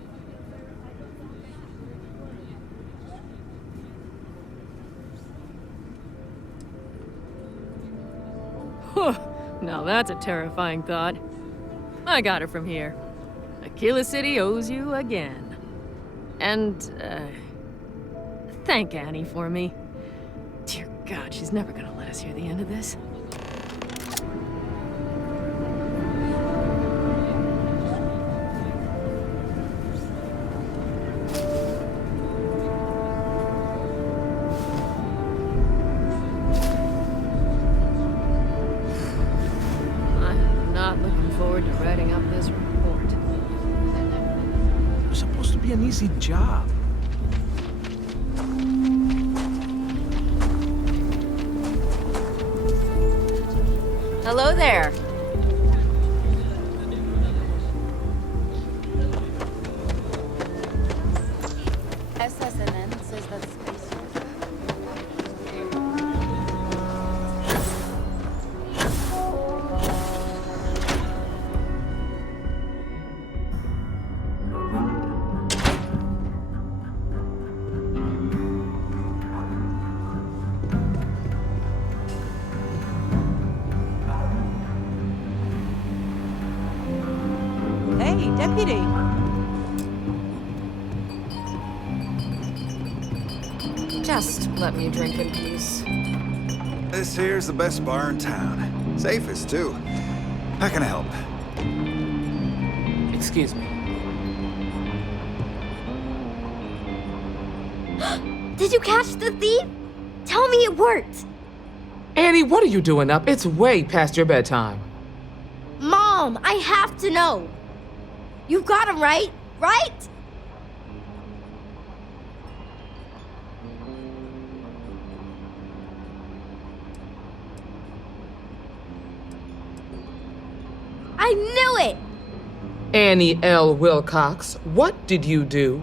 Now that's a terrifying thought. I got it from here. Aquila City owes you again. And, thank Annie for me. Dear God, she's never gonna let us hear the end of this. I'm not looking forward to writing up this report. It was supposed to be an easy job. Hello there. SSNN says that space. Hey, deputy. Just let me drink in peace. This here's the best bar in town. Safest, too. How can I help? Excuse me. Did you catch the thief? Tell me it worked. Annie, what are you doing up? It's way past your bedtime. Mom, I have to know. You got him right? Right? I knew it! Annie L. Wilcox, what did you do?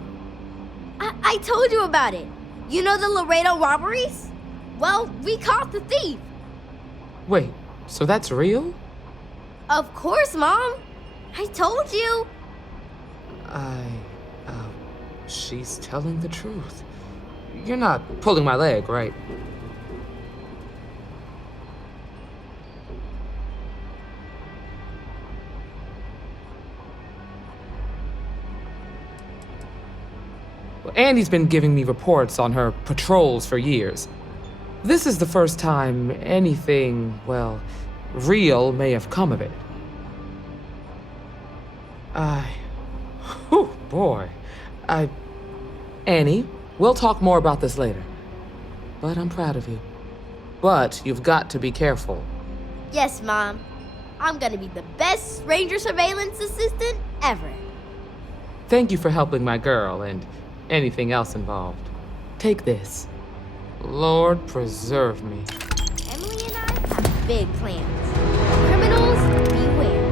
I told you about it. You know the Laredo robberies? Well, we caught the thief. Wait, so that's real? Of course, Mom. I told you. She's telling the truth. You're not pulling my leg, right? Well, Annie's been giving me reports on her patrols for years. This is the first time anything, well, real may have come of it. Whew, boy. Annie, we'll talk more about this later. But I'm proud of you. But you've got to be careful. Yes, Mom. I'm gonna be the best ranger surveillance assistant ever. Thank you for helping my girl and anything else involved. Take this. Lord preserve me. Emily and I have big plans. Criminals, beware.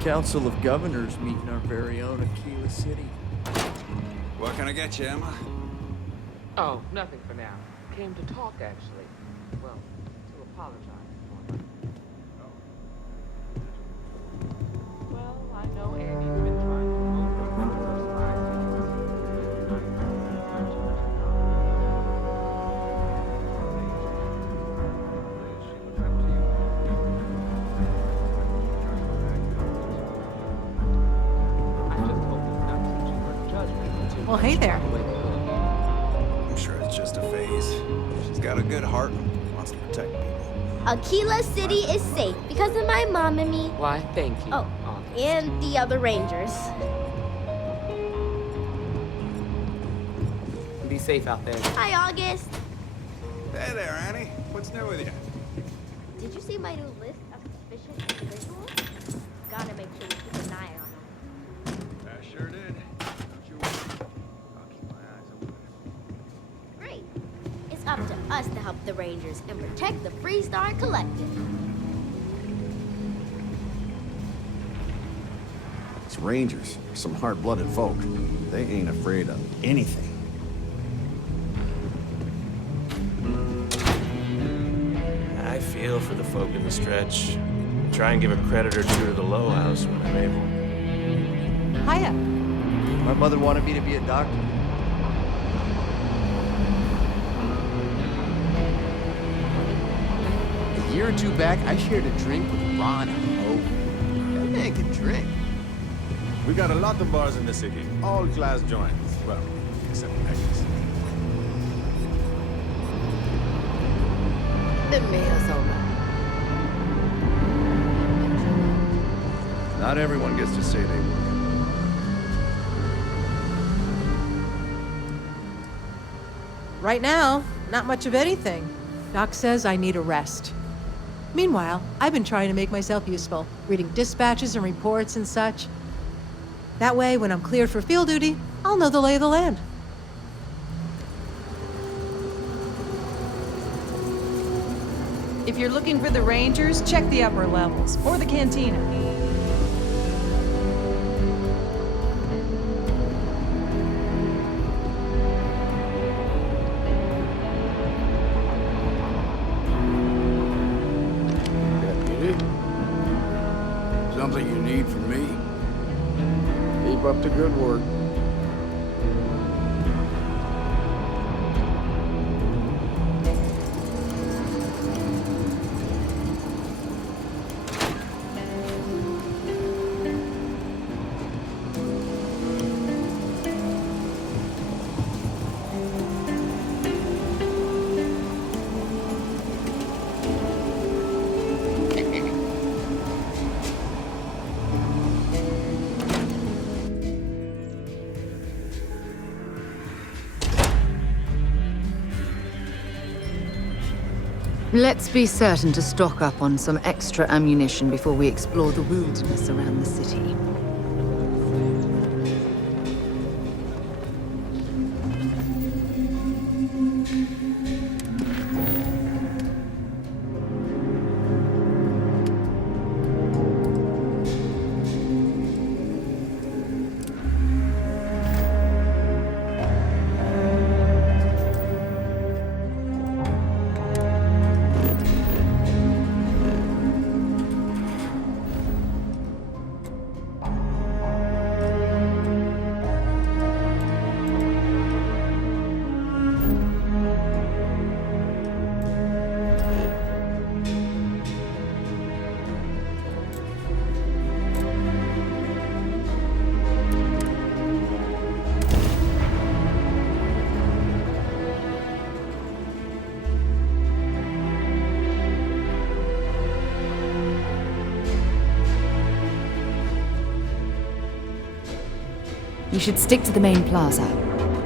Council of Governors meeting our very own Aquila City. What can I get you, Emma? Oh, nothing for now. Came to talk, actually. Well, to apologize for it. Well, I know Annie's been trying to overcome her Well, hey there. I'm sure it's just a phase. She's got a good heart and wants to protect people. Aquila City is safe because of my mom and me. Why, thank you. Oh, and the other rangers. Be safe out there. Hi, August. Hey there, Annie. What's new with you? Did you see my new list of suspicious individuals? Gotta make sure we keep an eye on them. I sure did. Don't you worry. I'll keep my eyes open. Great. It's up to us to help the Rangers and protect the Freestar Collective. These Rangers are some hard-blooded folk. They ain't afraid of anything. I feel for the folk in the stretch. Try and give a credit or two to the Low House when I'm able. Hiya. My mother wanted me to be a doctor. A year or two back, I shared a drink with Ron Ho. That man can drink. We got a lot of bars in the city, all class joints. Well, except Agnes. The mayor's over. Not everyone gets to say they work. Right now, not much of anything. Doc says I need a rest. Meanwhile, I've been trying to make myself useful, reading dispatches and reports and such. That way, when I'm cleared for field duty, I'll know the lay of the land. If you're looking for the Rangers, check the upper levels, or the cantina. Deputy? Something you need from me? Keep up the good work. Let's be certain to stock up on some extra ammunition before we explore the wilderness around the city. You should stick to the main plaza,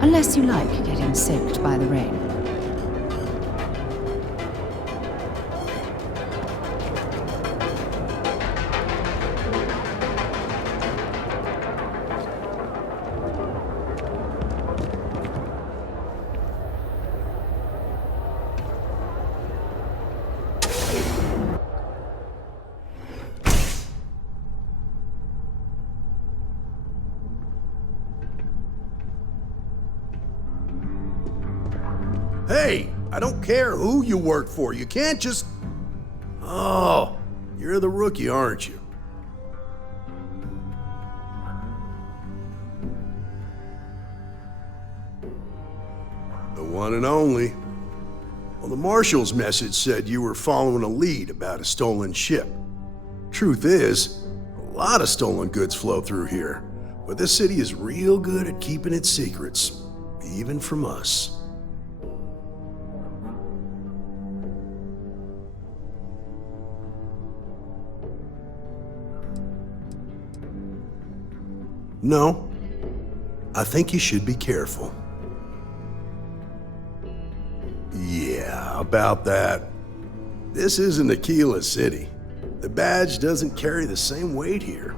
unless you like getting soaked by the rain. Hey, I don't care who you work for. You can't just... Oh, you're the rookie, aren't you? The one and only. Well, the Marshal's message said you were following a lead about a stolen ship. Truth is, a lot of stolen goods flow through here. But this city is real good at keeping its secrets, even from us. No, I think you should be careful. Yeah, about that. This isn't Aquila City. The badge doesn't carry the same weight here.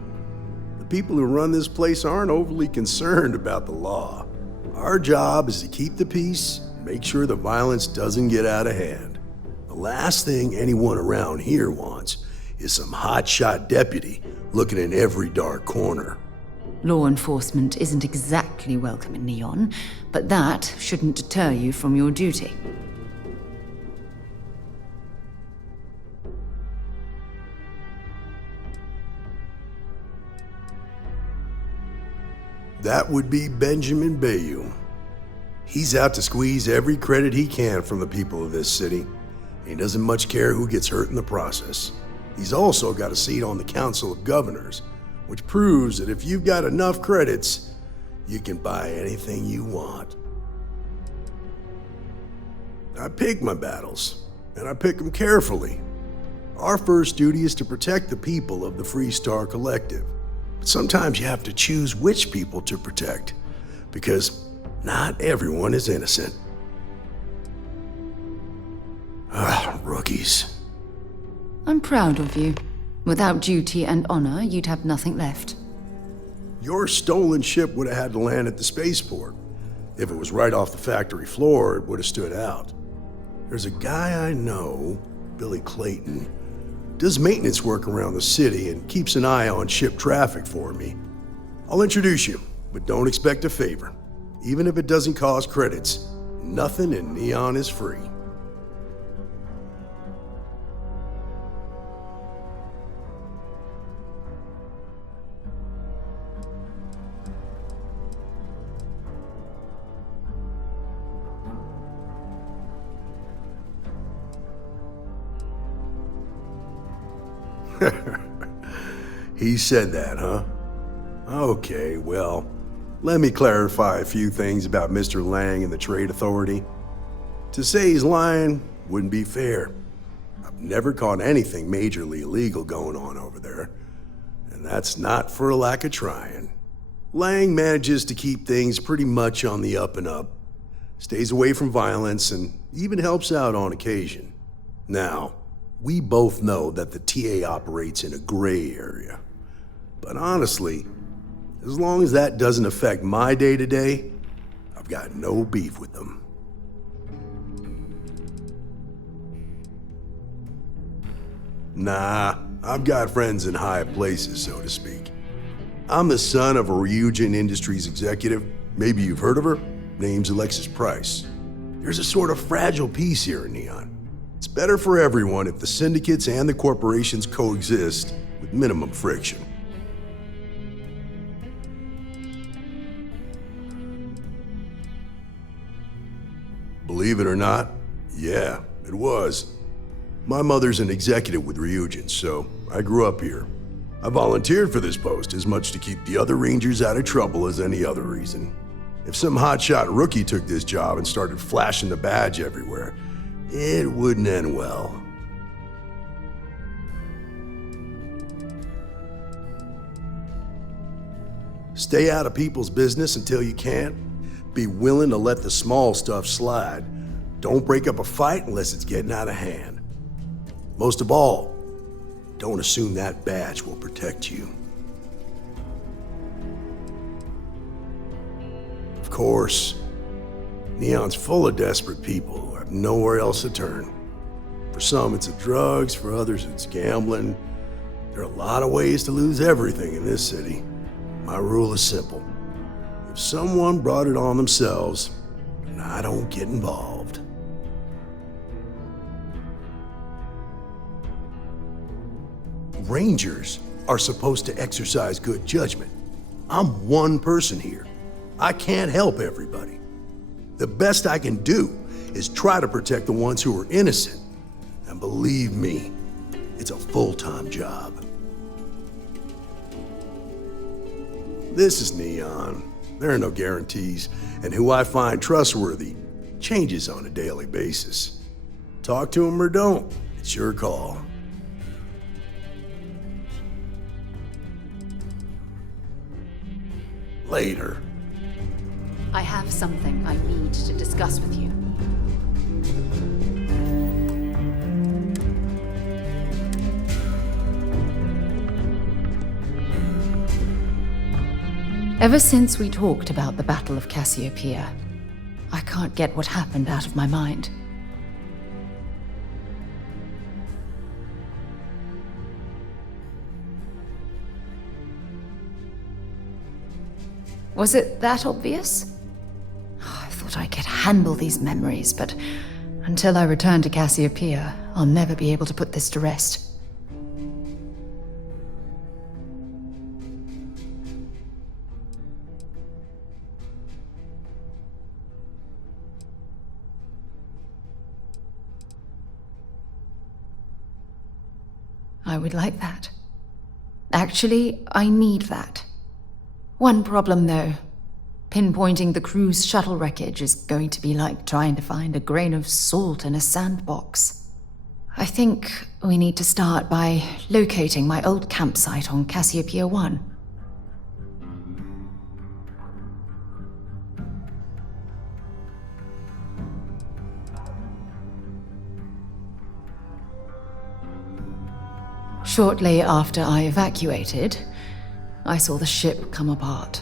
The people who run this place aren't overly concerned about the law. Our job is to keep the peace and make sure the violence doesn't get out of hand. The last thing anyone around here wants is some hotshot deputy looking in every dark corner. Law enforcement isn't exactly welcome in Neon, but that shouldn't deter you from your duty. That would be Benjamin Bayou. He's out to squeeze every credit he can from the people of this city. He doesn't much care who gets hurt in the process. He's also got a seat on the Council of Governors, which proves that if you've got enough credits, you can buy anything you want. I pick my battles, and I pick them carefully. Our first duty is to protect the people of the Freestar Collective. But sometimes you have to choose which people to protect, because not everyone is innocent. Rookies. I'm proud of you. Without duty and honor, you'd have nothing left. Your stolen ship would have had to land at the spaceport. If it was right off the factory floor, it would have stood out. There's a guy I know, Billy Clayton, does maintenance work around the city and keeps an eye on ship traffic for me. I'll introduce you, but don't expect a favor. Even if it doesn't cost credits, nothing in Neon is free. He said that, huh? Okay, well, let me clarify a few things about Mr. Lang and the Trade Authority. To say he's lying wouldn't be fair. I've never caught anything majorly illegal going on over there, and that's not for a lack of trying. Lang manages to keep things pretty much on the up and up, stays away from violence, and even helps out on occasion. Now, we both know that the TA operates in a gray area. But honestly, as long as that doesn't affect my day-to-day, I've got no beef with them. Nah, I've got friends in high places, so to speak. I'm the son of a Ryujin Industries executive. Maybe you've heard of her. Name's Alexis Price. There's a sort of fragile peace here in Neon. It's better for everyone if the syndicates and the corporations coexist with minimum friction. Believe it or not, yeah, it was. My mother's an executive with Ryujin, so I grew up here. I volunteered for this post as much to keep the other Rangers out of trouble as any other reason. If some hotshot rookie took this job and started flashing the badge everywhere, it wouldn't end well. Stay out of people's business until you can. Be willing to let the small stuff slide. Don't break up a fight unless it's getting out of hand. Most of all, don't assume that badge will protect you. Of course, Neon's full of desperate people who have nowhere else to turn. For some, it's the drugs. For others, it's gambling. There are a lot of ways to lose everything in this city. My rule is simple. If someone brought it on themselves, I don't get involved. Rangers are supposed to exercise good judgment. I'm one person here. I can't help everybody. The best I can do is try to protect the ones who are innocent. And believe me, it's a full-time job. This is Neon. There are no guarantees, and who I find trustworthy changes on a daily basis. Talk to him or don't. It's your call. Later. I have something I need to discuss with you. Ever since we talked about the Battle of Cassiopeia, I can't get what happened out of my mind. Was it that obvious? Oh, I thought I could handle these memories, but until I return to Cassiopeia, I'll never be able to put this to rest. I would like that. Actually, I need that. One problem, though. Pinpointing the crew's shuttle wreckage is going to be like trying to find a grain of salt in a sandbox. I think we need to start by locating my old campsite on Cassiopeia 1. Shortly after I evacuated, I saw the ship come apart.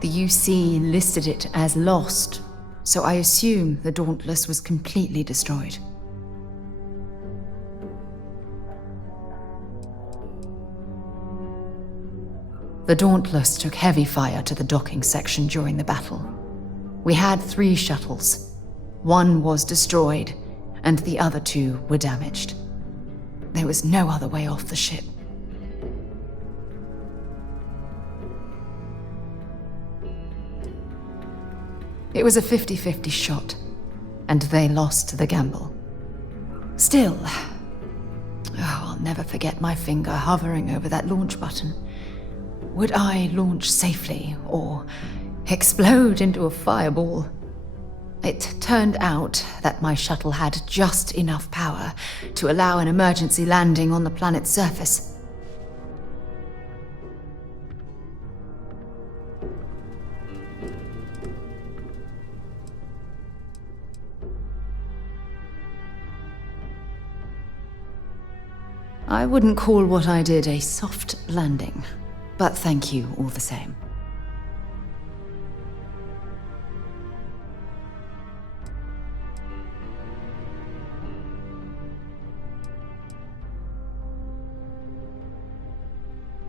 The UC listed it as lost, so I assume the Dauntless was completely destroyed. The Dauntless took heavy fire to the docking section during the battle. We had 3 shuttles. One was destroyed, and the other 2 were damaged. There was no other way off the ship. It was a 50-50 shot, and they lost the gamble. Still, I'll never forget my finger hovering over that launch button. Would I launch safely, or explode into a fireball? It turned out that my shuttle had just enough power to allow an emergency landing on the planet's surface. I wouldn't call what I did a soft landing, but thank you all the same.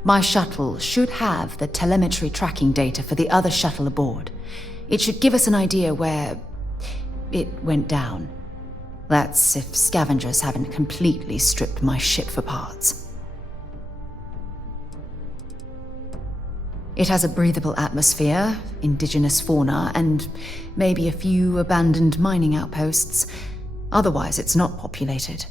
My shuttle should have the telemetry tracking data for the other shuttle aboard. It should give us an idea where it went down. That's if scavengers haven't completely stripped my ship for parts. It has a breathable atmosphere, indigenous fauna, and maybe a few abandoned mining outposts. Otherwise, it's not populated.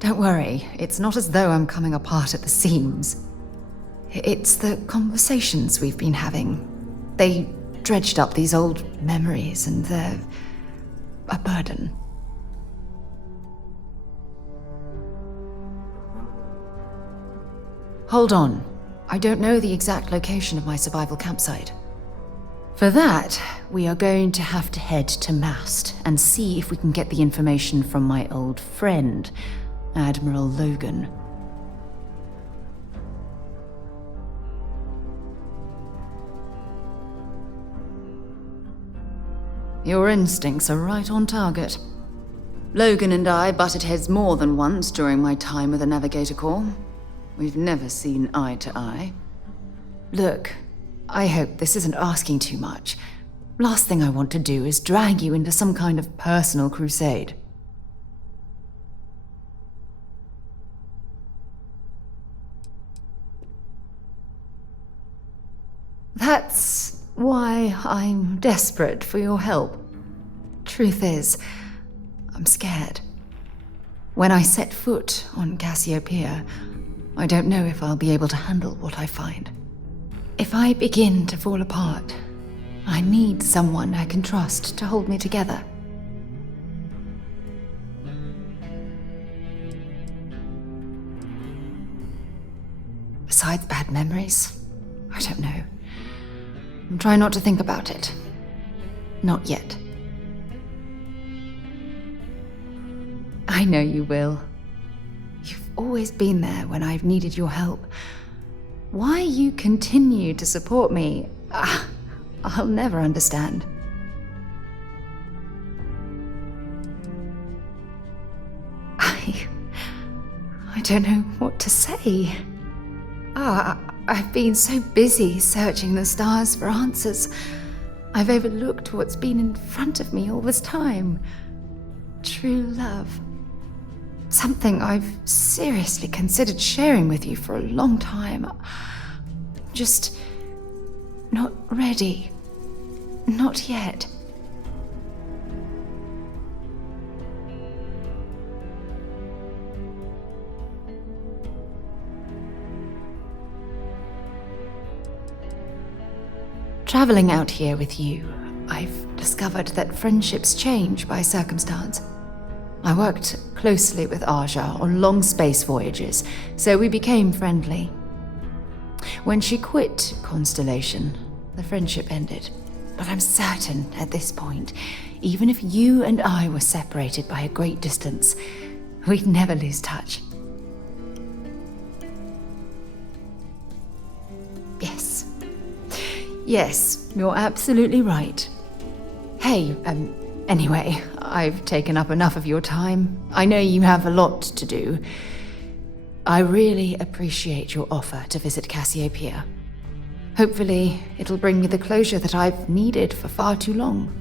Don't worry, it's not as though I'm coming apart at the seams. It's the conversations we've been having. They dredged up these old memories, and they're a burden. Hold on. I don't know the exact location of my survival campsite. For that, we are going to have to head to Mast and see if we can get the information from my old friend, Admiral Logan. Your instincts are right on target. Logan and I butted heads more than once during my time with the Navigator Corps. We've never seen eye to eye. Look, I hope this isn't asking too much. Last thing I want to do is drag you into some kind of personal crusade. That's why I'm desperate for your help. Truth is, I'm scared. When I set foot on Cassiopeia, I don't know if I'll be able to handle what I find. If I begin to fall apart, I need someone I can trust to hold me together. Besides bad memories, I don't know. I'm trying not to think about it. Not yet. I know you will. You've always been there when I've needed your help. Why you continue to support me, I'll never understand. I don't know what to say. I've been so busy searching the stars for answers. I've overlooked what's been in front of me all this time. True love. Something I've seriously considered sharing with you for a long time. Just not ready. Not yet. Traveling out here with you, I've discovered that friendships change by circumstance. I worked closely with Aja on long space voyages, so we became friendly. When she quit Constellation, the friendship ended. But I'm certain at this point, even if you and I were separated by a great distance, we'd never lose touch. Yes, you're absolutely right. Hey, anyway, I've taken up enough of your time. I know you have a lot to do. I really appreciate your offer to visit Cassiopeia. Hopefully, it'll bring me the closure that I've needed for far too long.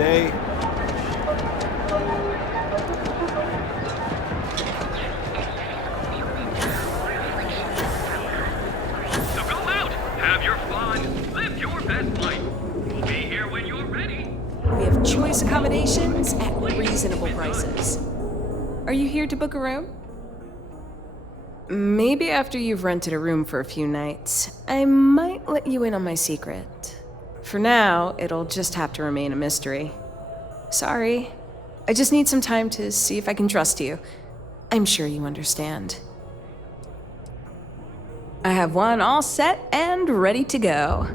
day. So go out, have your fun, live your best life. We'll be here when you're ready. We have choice accommodations at reasonable prices. Are you here to book a room? Maybe after you've rented a room for a few nights, I might let you in on my secret. For now, it'll just have to remain a mystery. Sorry. I just need some time to see if I can trust you. I'm sure you understand. I have one all set and ready to go.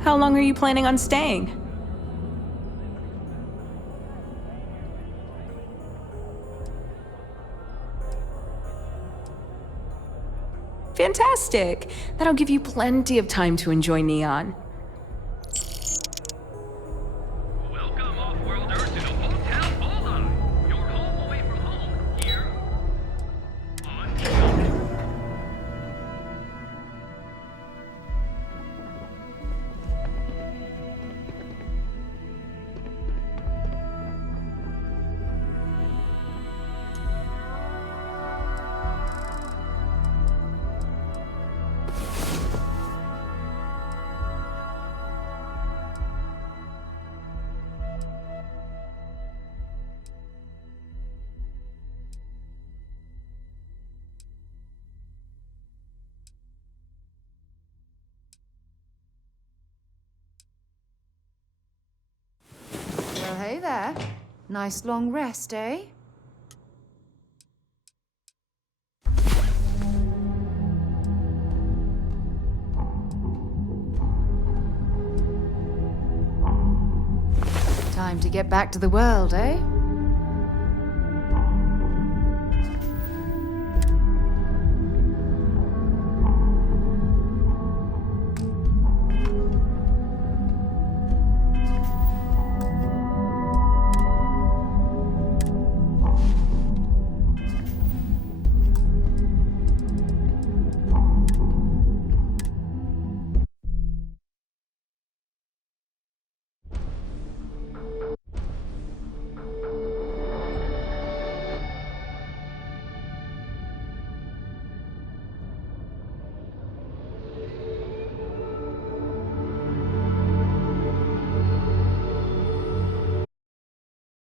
How long are you planning on staying? Fantastic! That'll give you plenty of time to enjoy Neon. Welcome, off-worlders, to the Hotel Bullseye. Your home away from home, here on Neon. Well, hey there. Nice long rest, eh? Time to get back to the world, eh?